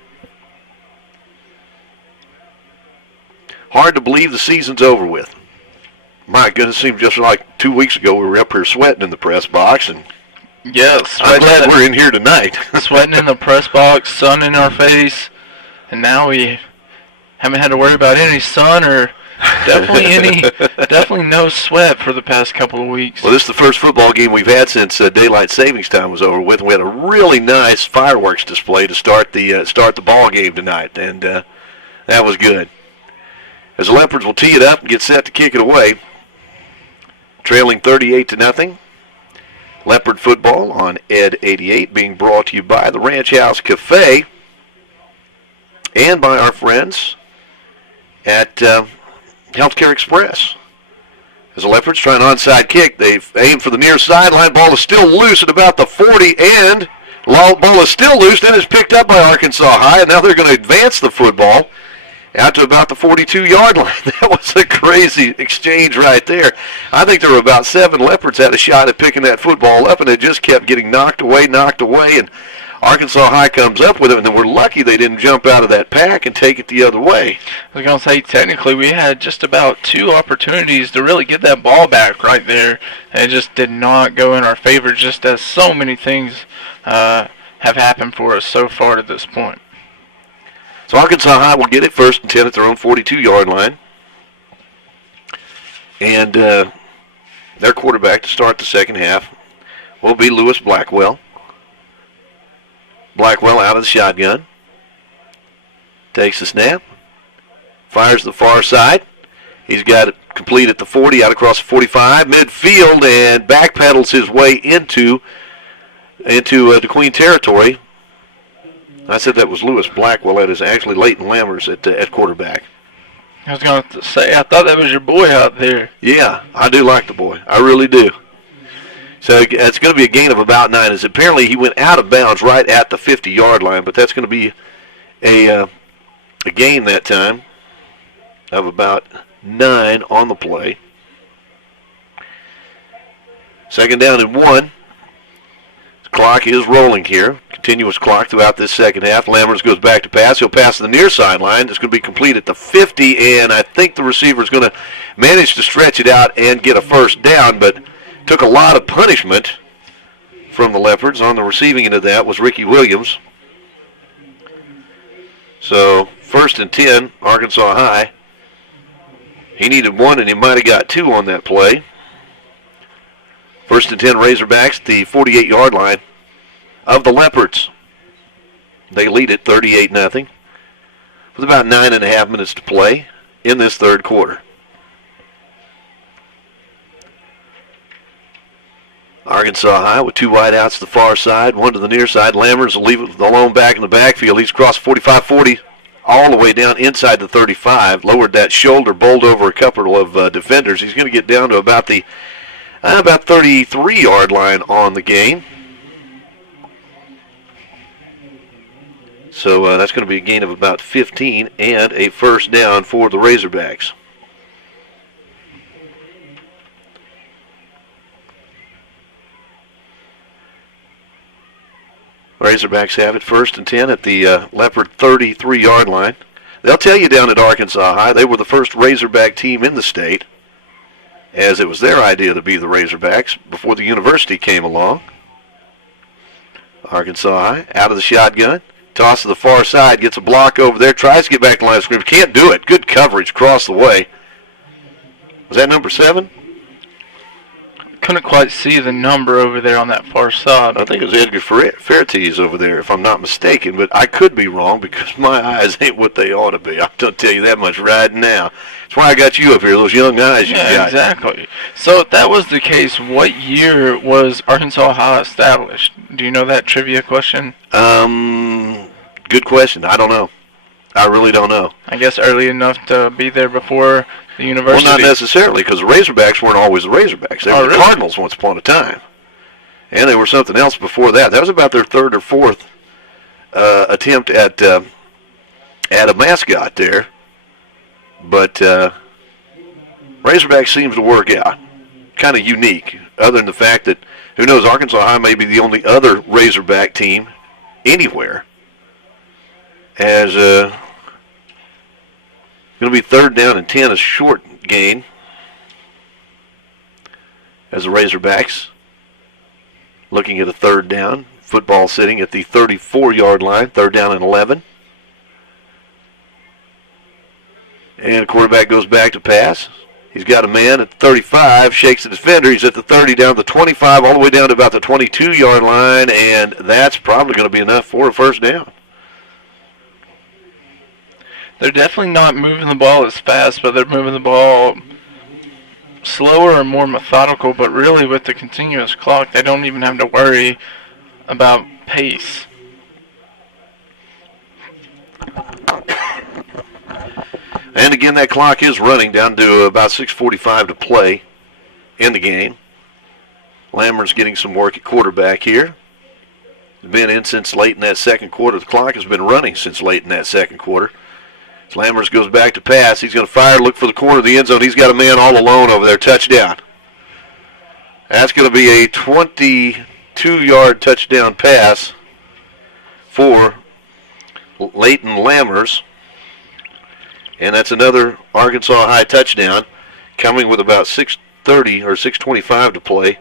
Hard to believe the season's over with. My goodness, it seemed just like 2 weeks ago we were up here sweating in the press box, and yes, I'm glad we're in here tonight. Sweating in the press box, sun in our face, and now we haven't had to worry about any sun or definitely no sweat for the past couple of weeks. Well, this is the first football game we've had since daylight savings time was over with. We had a really nice fireworks display to start the ball game tonight, and that was good. As the Leopards will tee it up and get set to kick it away, trailing 38-0. Leopard football on Ed 88, being brought to you by the Ranch House Cafe and by our friends at Healthcare Express. As the Leopards try an onside kick, they've aimed for the near sideline. Ball is still loose at about the 40, and ball is still loose and is picked up by Arkansas High, and now they're going to advance the football out to about the 42-yard line. That was a crazy exchange right there. I think there were about 7 Leopards had a shot at picking that football up, and it just kept getting knocked away, and Arkansas High comes up with it, and then we're lucky they didn't jump out of that pack and take it the other way. I was going to say, technically, we had just about 2 opportunities to really get that ball back right there, and it just did not go in our favor, just as so many things have happened for us so far to this point. So Arkansas High will get it 1st and 10 at their own 42-yard line. And their quarterback to start the second half will be Lewis Blackwell. Blackwell out of the shotgun. Takes the snap. Fires the far side. He's got it complete at the 40, out across the 45, midfield, and backpedals his way into DeQueen territory. I said that was Lewis Blackwell. That is actually Leighton Lammers at quarterback. I was going to say, I thought that was your boy out there. Yeah, I do like the boy. I really do. So it's going to be a gain of about 9. As apparently he went out of bounds right at the 50-yard line, but that's going to be a gain that time of about 9 on the play. 2nd down and 1. The clock is rolling here. Continuous clock throughout this second half. Lammers goes back to pass. He'll pass the near sideline. It's going to be complete at the 50, and I think the receiver is going to manage to stretch it out and get a first down, but took a lot of punishment from the Leopards. On the receiving end of that was Ricky Williams. So 1st and 10, Arkansas High. He needed 1, and he might have got 2 on that play. 1st and 10 Razorbacks, the 48-yard line of the Leopards. They lead it 38-0 with about 9.5 minutes to play in this third quarter. Arkansas High with 2 wideouts to the far side, 1 to the near side. Lammers will leave it alone back in the backfield. He's across 45-40 all the way down inside the 35. Lowered that shoulder, bowled over a couple of defenders. He's going to get down to about the 33-yard line on the game. So that's going to be a gain of about 15 and a first down for the Razorbacks. Razorbacks have it 1st and 10 at the Leopard 33-yard line. They'll tell you down at Arkansas High they were the first Razorback team in the state, as it was their idea to be the Razorbacks before the university came along. Arkansas High out of the shotgun. Toss to the far side, gets a block over there, tries to get back to the line of scrimmage. Can't do it. Good coverage across the way. Was that number 7? couldn't quite see the number over there on that far side. I think it was Edgar Fairtees over there, if I'm not mistaken, but I could be wrong because my eyes ain't what they ought to be. I'm going to tell you that much right now. That's why I got you up here, those young eyes you got. Yeah, exactly. So if that was the case, what year was Arkansas High established? Do you know that trivia question? Good question. I don't know. I really don't know. I guess early enough to be there before the university. Well, not necessarily, because the Razorbacks weren't always the Razorbacks. They were the Cardinals once upon a time. And they were something else before that. That was about their third or fourth attempt at a mascot there. But Razorback seems to work out. Kind of unique, other than the fact that, who knows, Arkansas High may be the only other Razorback team anywhere. As going to be 3rd down and 10, a short gain. As the Razorbacks looking at a 3rd down. Football sitting at the 34-yard line, 3rd down and 11. And the quarterback goes back to pass. He's got a man at the 35, shakes the defender. He's at the 30, down to the 25, all the way down to about the 22-yard line, and that's probably going to be enough for a 1st down. They're definitely not moving the ball as fast, but they're moving the ball slower and more methodical. But really, with the continuous clock, they don't even have to worry about pace. And again, that clock is running down to about 6:45 to play in the game. Lammer's getting some work at quarterback here. Been in since late in that 2nd quarter. The clock has been running since late in that 2nd quarter. Lammers goes back to pass. He's going to fire, look for the corner of the end zone. He's got a man all alone over there. Touchdown. That's going to be a 22-yard touchdown pass for Leighton Lammers. And that's another Arkansas High touchdown coming with about 6:30 or 6:25 to play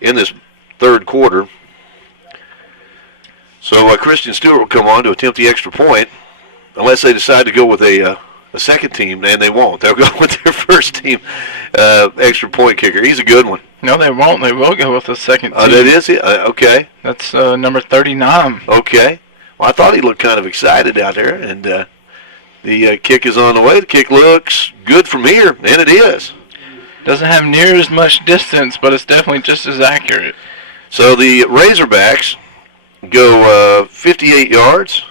in this 3rd quarter. So Christian Stewart will come on to attempt the extra point. Unless they decide to go with a second team, and they won't. They'll go with their 1st team extra point kicker. He's a good one. No, they won't. They will go with the second team. That is it? Okay. That's number 39. Okay. Well, I thought he looked kind of excited out there, and the kick is on the way. The kick looks good from here, and it is. Doesn't have near as much distance, but it's definitely just as accurate. So the Razorbacks go 58 yards.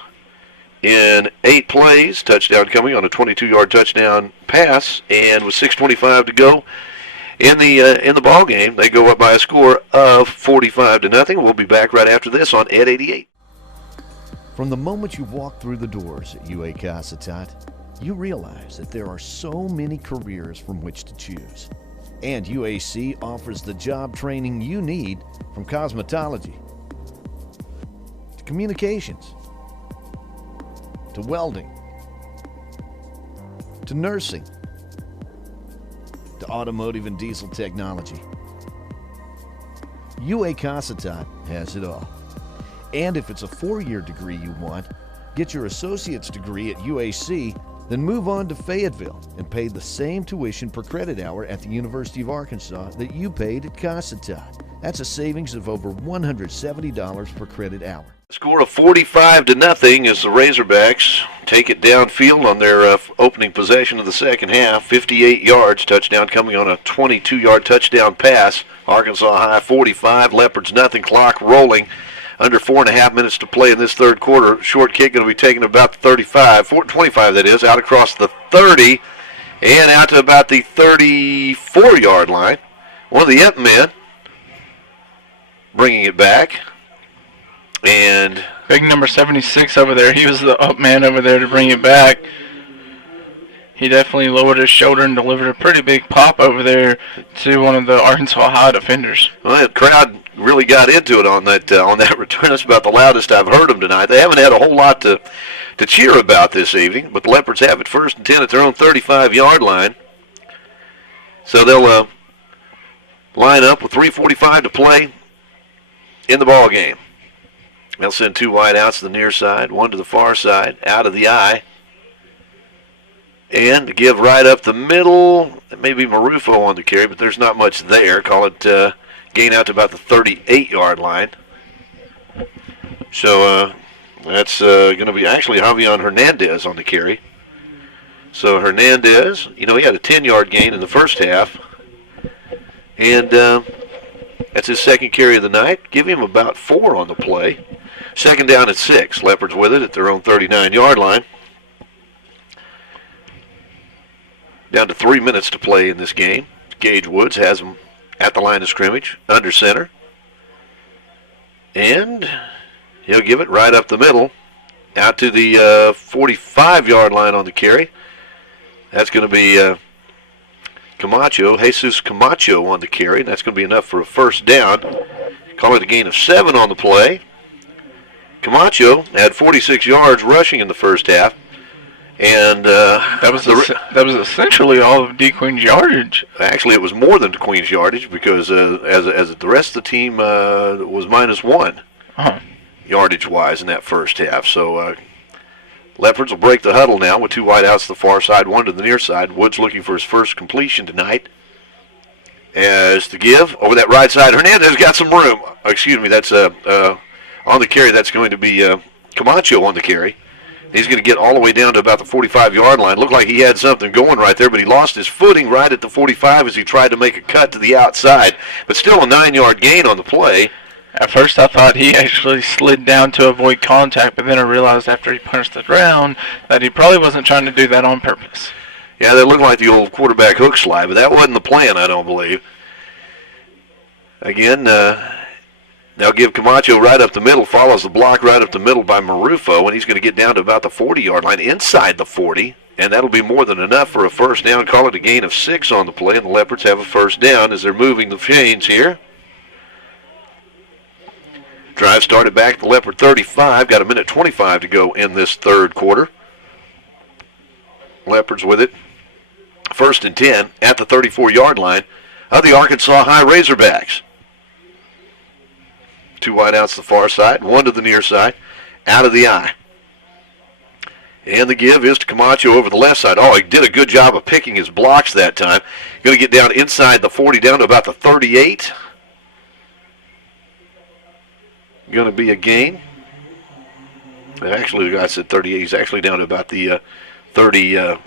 In 8 plays, touchdown coming on a 22-yard touchdown pass, and with 6:25 to go in the ball game, they go up by a score of 45-0. We'll be back right after this on Ed 88. From the moment you walk through the doors at UA Cossatot, you realize that there are so many careers from which to choose, and UAC offers the job training you need, from cosmetology to communications, to welding, to nursing, to automotive and diesel technology. UA Cossatot has it all. And if it's a 4-year degree you want, get your associate's degree at UAC, then move on to Fayetteville and pay the same tuition per credit hour at the University of Arkansas that you paid at Cossatot. That's a savings of over $170 per credit hour. Score of 45-0 as the Razorbacks take it downfield on their opening possession of the 2nd half. 58 yards, touchdown coming on a 22-yard touchdown pass. Arkansas High 45, Leopards nothing, clock rolling. Under 4.5 minutes to play in this 3rd quarter. Short kick going to be taken about the 35, 25 that is, out across the 30 and out to about the 34-yard line. One of the Yep men bringing it back. And big number 76 over there. He was the up man over there to bring it back. He definitely lowered his shoulder and delivered a pretty big pop over there to one of the Arkansas High defenders. Well, the crowd really got into it on that return. That's about the loudest I've heard them tonight. They haven't had a whole lot to cheer about this evening, but the Leopards have it 1st and 10 at their own 35-yard line. So they'll line up with 3:45 to play in the ball game. They'll send 2 wide outs to the near side, 1 to the far side, out of the eye. And to give right up the middle, it may be Marufo on the carry, but there's not much there. Call it Gain out to about the 38-yard line. So that's going to be actually Javion Hernandez on the carry. So Hernandez, he had a 10-yard gain in the first half. And that's his second carry of the night. Give him about 4 on the play. Second down at 6. Leopards with it at their own 39-yard line. Down to 3 minutes to play in this game. Gage Woods has them at the line of scrimmage, under center. And he'll give it right up the middle, out to the 45-yard line on the carry. That's going to be Jesus Camacho on the carry. That's going to be enough for a first down. Call it a gain of 7 on the play. Camacho had 46 yards rushing in the first half. And that was essentially all of DeQueen's yardage. Actually, it was more than DeQueen's yardage because as the rest of the team was -1 yardage-wise in that first half. So Leopards will break the huddle now with 2 wideouts to the far side, 1 to the near side. Woods looking for his first completion tonight. As to give over that right side, Hernandez got some room. Excuse me, that's on the carry. That's going to be Camacho on the carry. He's going to get all the way down to about the 45-yard line. Looked like he had something going right there, but he lost his footing right at the 45 as he tried to make a cut to the outside. But still a 9-yard gain on the play. At first I thought he actually slid down to avoid contact, but then I realized after he punched the ground that he probably wasn't trying to do that on purpose. Yeah, that looked like the old quarterback hook slide, but that wasn't the plan, I don't believe. Again, they'll give Camacho right up the middle, follows the block right up the middle by Marufo, and he's going to get down to about the 40-yard line, inside the 40, and that'll be more than enough for a first down. Call it a gain of 6 on the play, and the Leopards have a first down as they're moving the chains here. Drive started back at the Leopard 35, got 1:25 to go in this third quarter. Leopards with it. First and 10 at the 34-yard line of the Arkansas High Razorbacks. 2 wideouts to the far side, 1 to the near side, out of the eye. And the give is to Camacho over the left side. Oh, he did a good job of picking his blocks that time. Going to get down inside the 40, down to about the 38. Going to be a gain. Actually, the guy said 38. He's actually down to about the 30.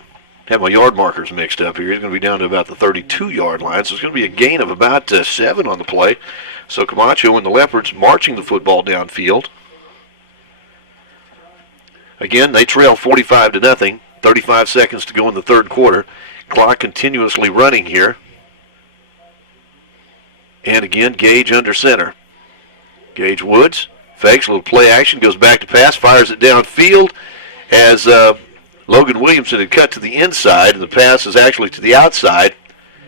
Have my yard markers mixed up here. He's going to be down to about the 32-yard line. So it's going to be a gain of about 7 on the play. So Camacho and the Leopards marching the football downfield. Again, they trail 45-0. 35 seconds to go in the third quarter. Clock continuously running here. And again, Gage under center. Gage Woods fakes a little play action, goes back to pass, fires it downfield as Logan Williamson had cut to the inside, and the pass is actually to the outside.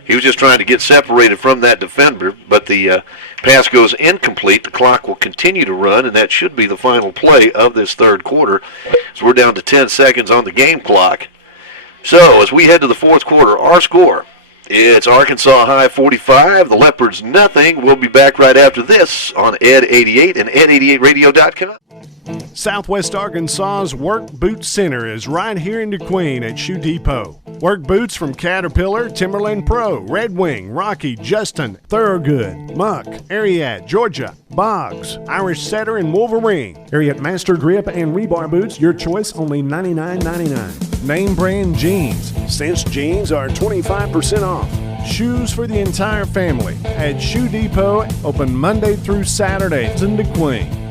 He was just trying to get separated from that defender, but the pass goes incomplete. The clock will continue to run, and that should be the final play of this third quarter. So we're down to 10 seconds on the game clock. So as we head to the fourth quarter, our score, it's Arkansas High 45, the Leopards nothing. We'll be back right after this on Ed 88 and ed88radio.com. Southwest Arkansas's Work Boot Center is right here in DeQueen at Shoe Depot. Work boots from Caterpillar, Timberland Pro, Red Wing, Rocky, Justin, Thorogood, Muck, Ariat, Georgia, Boggs, Irish Setter, and Wolverine. Ariat Master Grip and Rebar boots, your choice, only $99.99. Name brand jeans. Cinch jeans are 25% off. Shoes for the entire family at Shoe Depot, open Monday through Saturday in DeQueen.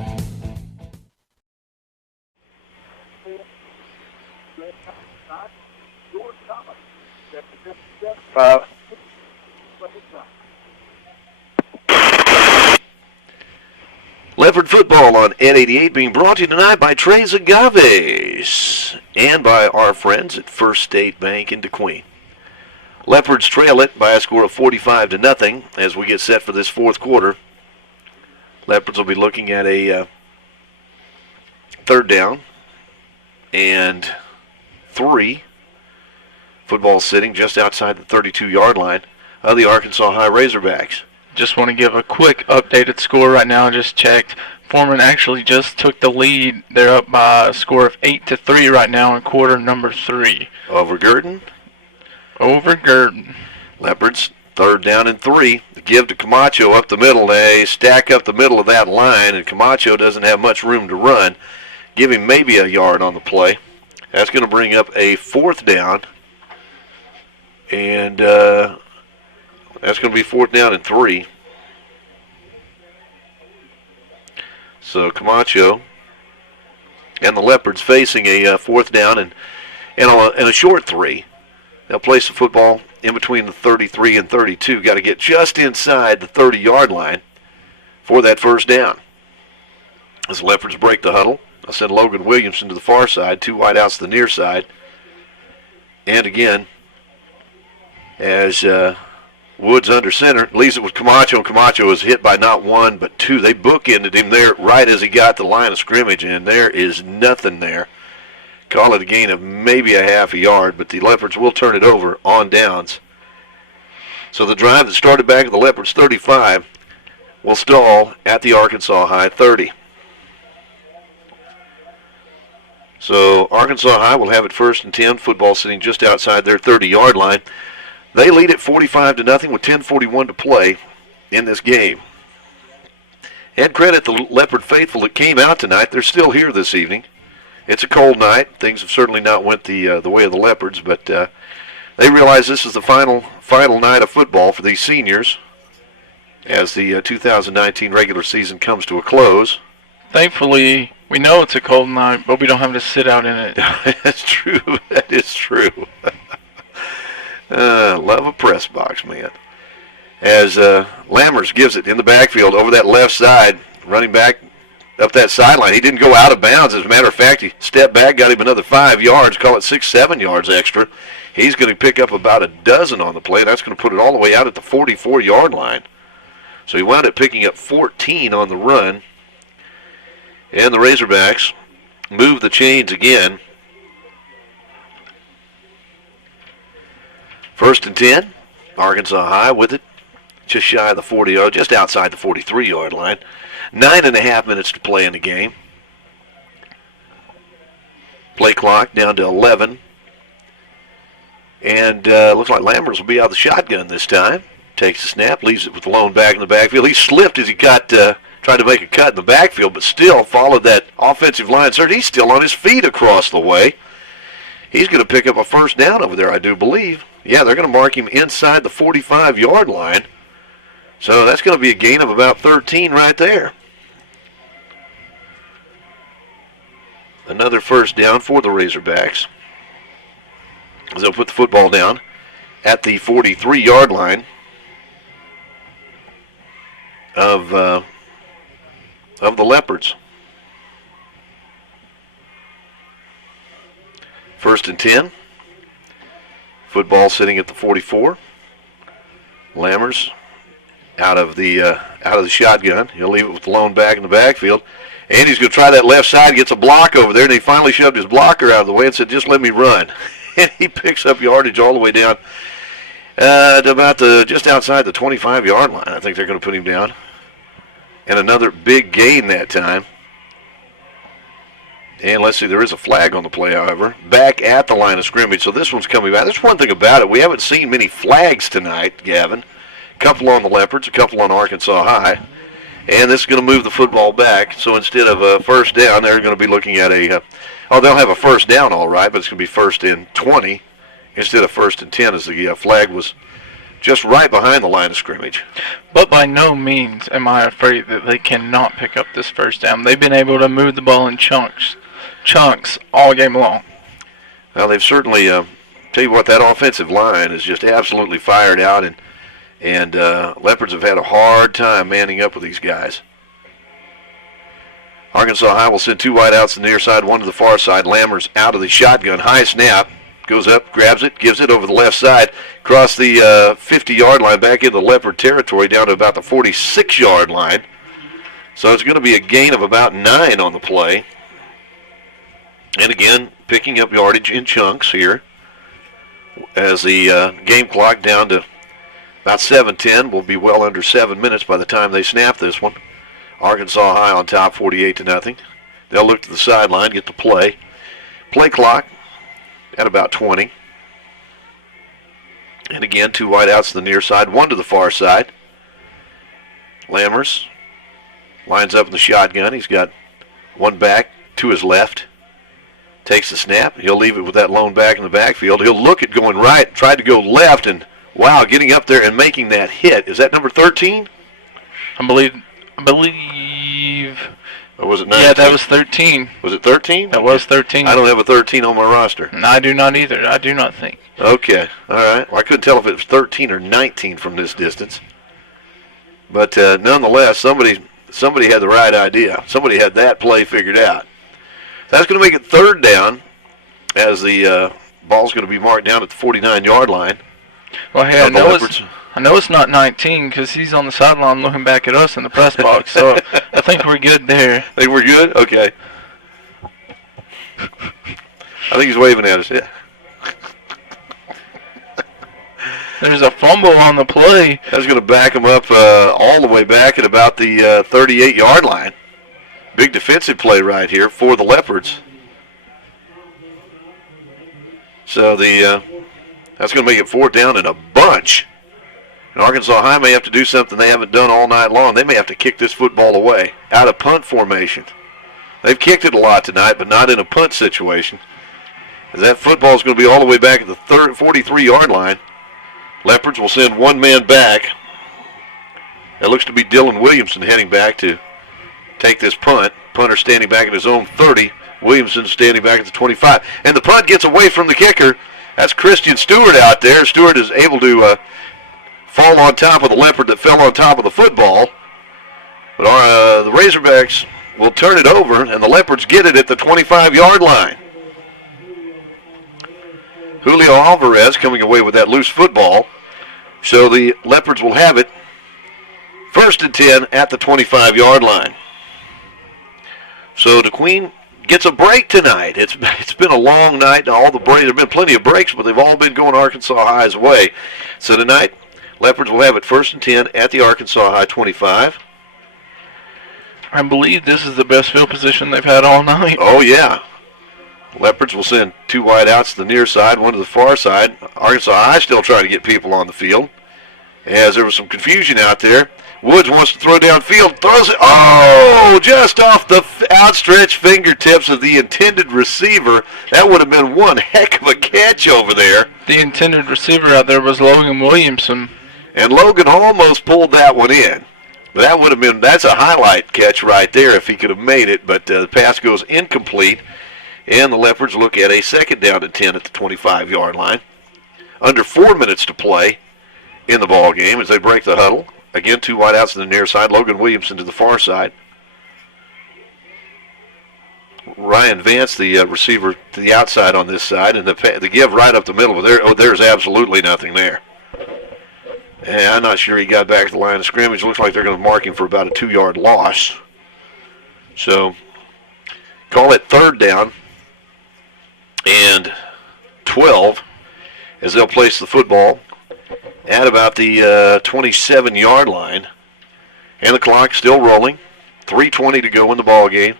Leopard football on Ed 88 being brought to you tonight by Tres Agaves and by our friends at First State Bank in DeQueen. Leopards trail it by a score of 45-0 as we get set for this fourth quarter. Leopards will be looking at a third down and 3. Football sitting just outside the 32-yard line of the Arkansas High Razorbacks. Just want to give a quick updated score right now. Just checked. Foreman actually just took the lead. They're up by a score of 8-3 right now in quarter number 3. Over Gurdon? Over Gurdon. Leopards 3rd down and 3. Give to Camacho up the middle. They stack up the middle of that line, and Camacho doesn't have much room to run. Give him maybe a yard on the play. That's going to bring up a 4th down. And that's going to be 4th down and 3. So Camacho and the Leopards facing a 4th down and a short 3. They'll place the football in between the 33 and 32. Got to get just inside the 30-yard line for that 1st down. As the Leopards break the huddle, I'll send Logan Williamson to the far side, 2 wideouts to the near side. And again, as Woods under center, leaves it with Camacho, and Camacho is hit by not 1 but 2. They bookended him there right as he got to the line of scrimmage, and there is nothing there. Call it a gain of maybe a half a yard, but the Leopards will turn it over on downs. So the drive that started back at the Leopards 35 will stall at the Arkansas High 30. So Arkansas High will have it 1st and 10, football sitting just outside their 30-yard line. They lead it 45-0 with 10:41 to play in this game. And credit the Leopard faithful that came out tonight. They're still here this evening. It's a cold night. Things have certainly not went the way of the Leopards, but they realize this is the final night of football for these seniors as the 2019 regular season comes to a close. Thankfully, we know it's a cold night, but we don't have to sit out in it. That's true. That is true. Love a press box, man. As Lammers gives it in the backfield over that left side, running back up that sideline. He didn't go out of bounds. As a matter of fact, he stepped back, got him another 5 yards, call it 6-7 yards extra. He's going to pick up about a dozen on the play. That's going to put it all the way out at the 44-yard line. So he wound up picking up 14 on the run. And the Razorbacks move the chains again. 1st and 10. Arkansas High with it. Just shy of the 40, just outside the 43-yard line. 9.5 minutes to play in the game. Play clock down to 11. And looks like Lammers will be out of the shotgun this time. Takes the snap, leaves it with the lone back in the backfield. He slipped as he got tried to make a cut in the backfield, but still followed that offensive line surge. He's still on his feet across the way. He's going to pick up a 1st down over there, I do believe. Yeah, they're going to mark him inside the 45-yard line. So that's going to be a gain of about 13 right there. Another 1st down for the Razorbacks. As they'll put the football down at the 43-yard line of the Leopards. 1st and 10. Football sitting at the 44. Lammers out of the shotgun. He'll leave it with the lone back in the backfield. And he's going to try that left side, gets a block over there, and he finally shoved his blocker out of the way and said, just let me run. And he picks up yardage all the way down to about just outside the 25-yard line. I think they're going to put him down. And another big gain that time. And let's see, there is a flag on the play, however, back at the line of scrimmage. So this one's coming back. That's one thing about it. We haven't seen many flags tonight, Gavin. A couple on the Leopards, a couple on Arkansas High. And this is going to move the football back. So instead of a 1st down, they're going to be looking at they'll have a 1st down all right, but it's going to be 1st and 20 instead of 1st and 10 as the flag was just right behind the line of scrimmage. But by no means am I afraid that they cannot pick up this 1st down. They've been able to move the ball in chunks all game long. Well, they've certainly, tell you what, that offensive line is just absolutely fired out, and Leopards have had a hard time manning up with these guys. Arkansas High will send 2 wideouts to the near side, 1 to the far side. Lammers out of the shotgun. High snap. Goes up, grabs it, gives it over the left side. Across the 50-yard line, back into Leopard territory, down to about the 46-yard line. So it's going to be a gain of about 9 on the play. And again, picking up yardage in chunks here. As the game clock down to about 7:10, will be well under 7 minutes by the time they snap this one. Arkansas High on top, 48-0. They'll look to the sideline, get the play. Play clock at about 20. And again, 2 wideouts to the near side, 1 to the far side. Lammers lines up in the shotgun. He's got 1 back to his left. Takes the snap. He'll leave it with that lone back in the backfield. He'll look at going right, tried to go left, and wow, getting up there and making that hit. Is that number 13? I believe. Or was it 19? Yeah, that was 13. Was it 13? That was 13. I don't have a 13 on my roster. No, I do not either. I do not think. Okay, all right. Well, I couldn't tell if it was 13 or 19 from this distance. But nonetheless, somebody had the right idea. Somebody had that play figured out. That's going to make it 3rd down as the ball's going to be marked down at the 49-yard line. Well, hey, I know it's not 19 because he's on the sideline looking back at us in the press box, so I think we're good there. Think we're good? Okay. I think he's waving at us. Yeah. There's a fumble on the play. That's going to back him up all the way back at about the 38-yard line. Big defensive play right here for the Leopards. So that's going to make it 4th down in a bunch. And Arkansas High may have to do something they haven't done all night long. They may have to kick this football away out of punt formation. They've kicked it a lot tonight, but not in a punt situation. As that football is going to be all the way back at the 43-yard line. Leopards will send 1 man back. It looks to be Dylan Williamson heading back to take this punt. Punter standing back at his own 30. Williamson standing back at the 25. And the punt gets away from the kicker. That's Christian Stewart out there. Stewart is able to fall on top of the Leopard that fell on top of the football. But the Razorbacks will turn it over, and the Leopards get it at the 25-yard line. Julio Alvarez coming away with that loose football. So the Leopards will have it 1st and 10 at the 25-yard line. So DeQueen gets a break tonight. It's been a long night. There have been plenty of breaks, but they've all been going Arkansas High's way. So tonight, Leopards will have it 1st and 10 at the Arkansas High 25. I believe this is the best field position they've had all night. Oh, yeah. Leopards will send 2 wideouts to the near side, 1 to the far side. Arkansas High still trying to get people on the field. As there was some confusion out there. Woods wants to throw downfield, throws it, just off the outstretched fingertips of the intended receiver. That would have been one heck of a catch over there. The intended receiver out there was Logan Williamson. And Logan almost pulled that one in. But that's a highlight catch right there if he could have made it, but the pass goes incomplete. And the Leopards look at a 2nd down and 10 at the 25-yard line. Under 4 minutes to play in the ball game as they break the huddle. Again, 2 wideouts to the near side. Logan Williamson to the far side. Ryan Vance, the receiver, to the outside on this side, and the give right up the middle. But there's absolutely nothing there. And I'm not sure he got back to the line of scrimmage. Looks like they're going to mark him for about a 2-yard loss. So call it 3rd down and 12 as they'll place the football at about the 27-yard line. And the clock still rolling. 3:20 to go in the ball game.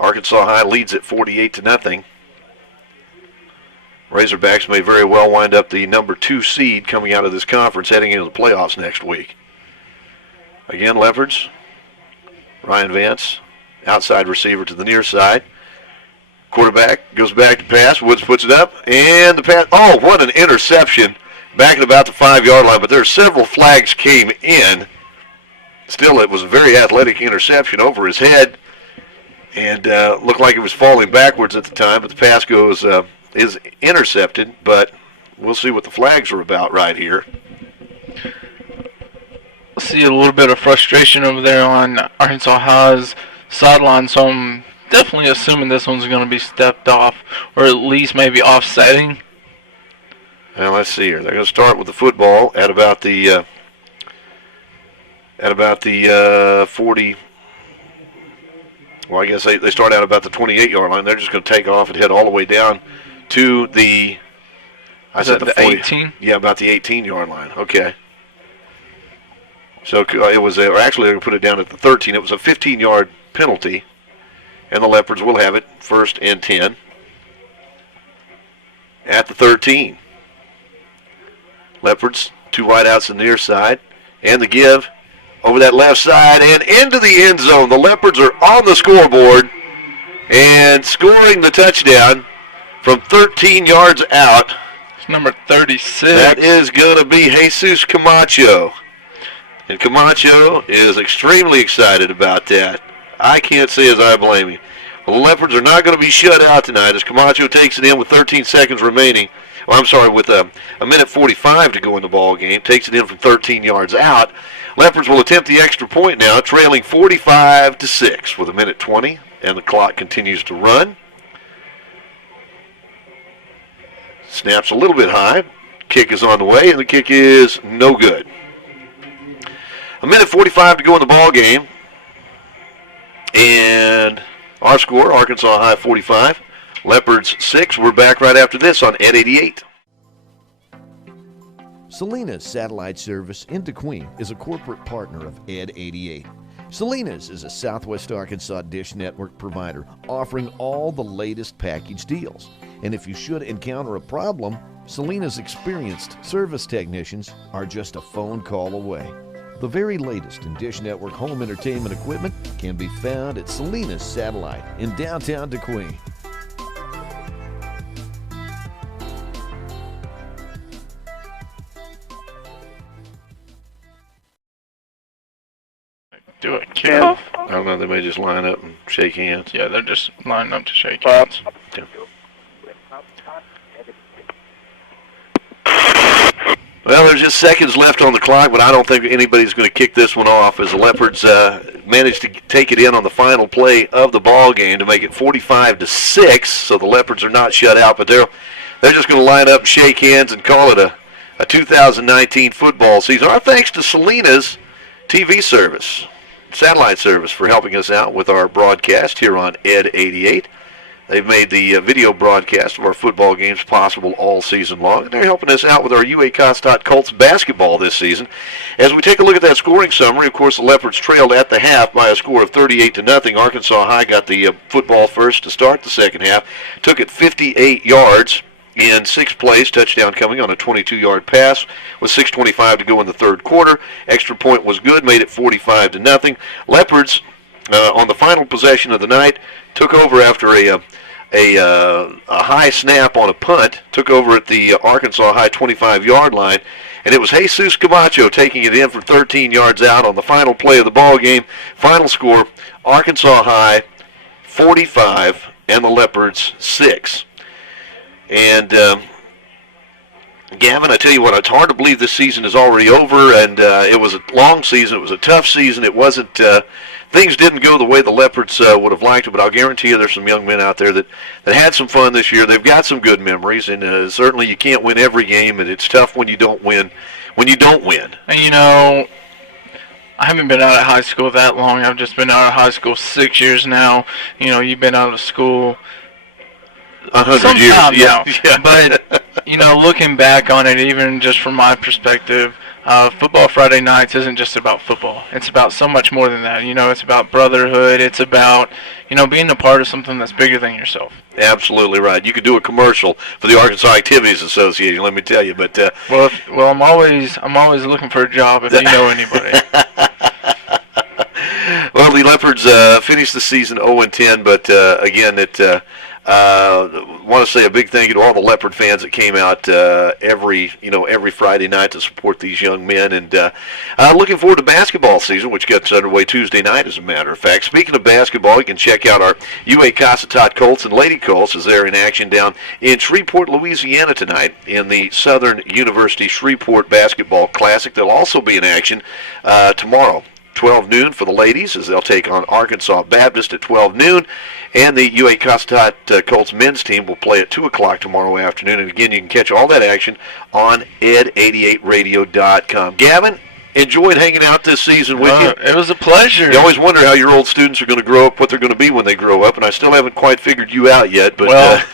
Arkansas High leads at 48-0. Razorbacks may very well wind up the number 2 seed coming out of this conference heading into the playoffs next week. Again, Leopards. Ryan Vance, outside receiver to the near side. Quarterback goes back to pass. Woods puts it up. And the pass. Oh, what an interception. Back at about the 5-yard line. But there are several flags came in. Still, it was a very athletic interception over his head. And looked like it was falling backwards at the time. But the pass is intercepted. But we'll see what the flags are about right here. I see a little bit of frustration over there on Arkansas High's sideline. So I'm definitely assuming this one's going to be stepped off, or at least maybe offsetting. Now let's see here. They're going to start with the football at about the 40. Well, I guess they start out about the 28-yard line. They're just going to take off and head all the way down to the. I said the 18. Yeah, about the 18-yard line. Okay. So it was, or actually they're going to put it down at the 13. It was a 15-yard penalty. And the Leopards will have it 1st and 10 at the 13. Leopards, 2 wideouts on the near side, and the give over that left side and into the end zone. The Leopards are on the scoreboard and scoring the touchdown from 13 yards out. It's number 36. That is going to be Jesus Camacho. And Camacho is extremely excited about that. I can't say as I blame him. Well, the Leopards are not going to be shut out tonight as Camacho takes it in with 13 seconds remaining. Well, I'm sorry, with a minute 45 to go in the ball game. Takes it in from 13 yards out. Leopards will attempt the extra point now, trailing 45-6 with a minute 20, and the clock continues to run. Snaps a little bit high. Kick is on the way, and the kick is no good. A minute 45 to go in the ball game. And our score, Arkansas High 45, Leopards 6. We're back right after this on Ed 88. Salinas Satellite Service in DeQueen is a corporate partner of Ed 88. Salinas is a Southwest Arkansas dish network provider offering all the latest package deals. And if you should encounter a problem, Salinas' experienced service technicians are just a phone call away. The very latest in Dish Network home entertainment equipment can be found at Salinas Satellite in downtown DeQueen. Do a kickoff? I don't know, they may just line up and shake hands. Yeah, they're just lining up to shake hands. Yeah. Well, there's just seconds left on the clock, but I don't think anybody's going to kick this one off as the Leopards managed to take it in on the final play of the ball game to make it 45-6. So the Leopards are not shut out, but they're just going to line up and shake hands and call it a 2019 football season. Our thanks to Salinas TV service, satellite service, for helping us out with our broadcast here on Ed 88. They've made the video broadcast of our football games possible all season long, and they're helping us out with our UA Costat Colts basketball this season. As we take a look at that scoring summary, of course, the Leopards trailed at the half by a score of 38-0. Arkansas High got the football first to start the second half, took it 58 yards in 6th place, touchdown coming on a 22-yard pass with 6:25 to go in the third quarter. Extra point was good, made it 45-0. Leopards, on the final possession of the night, took over after a high snap on a punt, took over at the Arkansas High 25-yard line, and it was Jesus Camacho taking it in from 13 yards out on the final play of the ball game. Final score, Arkansas High 45 and the Leopards 6. And Gavin, I tell you what, it's hard to believe this season is already over, and it was a long season. It was a tough season. It wasn't. Things didn't go the way the Leopards would have liked it, but I'll guarantee you there's some young men out there that had some fun this year. They've got some good memories, and certainly you can't win every game, and it's tough when you don't win. And you know, I haven't been out of high school that long. I've just been out of high school 6 years now. You know, you've been out of school 100 years. Now. Yeah. But, you know, looking back on it, even just from my perspective, football Friday nights isn't just about football. It's about so much more than that. You know, it's about brotherhood. It's about, you know, being a part of something that's bigger than yourself. Absolutely right. You could do a commercial for the Arkansas Activities Association, let me tell you. But well, I'm always looking for a job if you know anybody. Well, the Leopards finished the season 0-10, but again, want to say a big thank you to all the Leopard fans that came out every Friday night to support these young men, and looking forward to basketball season, which gets underway Tuesday night, as a matter of fact. Speaking of basketball, you can check out our UA Cossatot Colts and Lady Colts as they're in action down in Shreveport, Louisiana tonight in the Southern University Shreveport Basketball Classic. They'll also be in action tomorrow, 12 noon for the ladies, as they'll take on Arkansas Baptist at 12 noon. And the UA Cossatot Colts men's team will play at 2 o'clock tomorrow afternoon. And again, you can catch all that action on ed88radio.com. Gavin, enjoyed hanging out this season with you. It was a pleasure. You always wonder how your old students are going to grow up, what they're going to be when they grow up, and I still haven't quite figured you out yet. But well,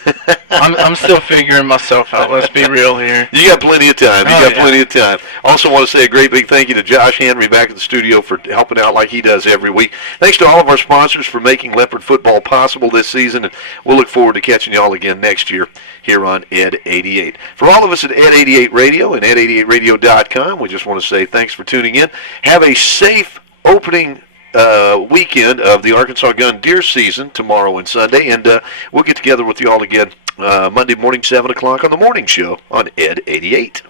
I'm still figuring myself out. Let's be real here. You got plenty of time. Plenty of time. Also want to say a great big thank you to Josh Henry back at the studio for helping out like he does every week. Thanks to all of our sponsors for making Leopard football possible this season, and we'll look forward to catching you all again next year here on Ed 88. For all of us at Ed 88 Radio and ed88radio.com, we just want to say thanks for tuning in. Have a safe opening weekend of the Arkansas Gun Deer season tomorrow and Sunday, and we'll get together with you all again Monday morning, 7 o'clock on the morning show on Ed 88.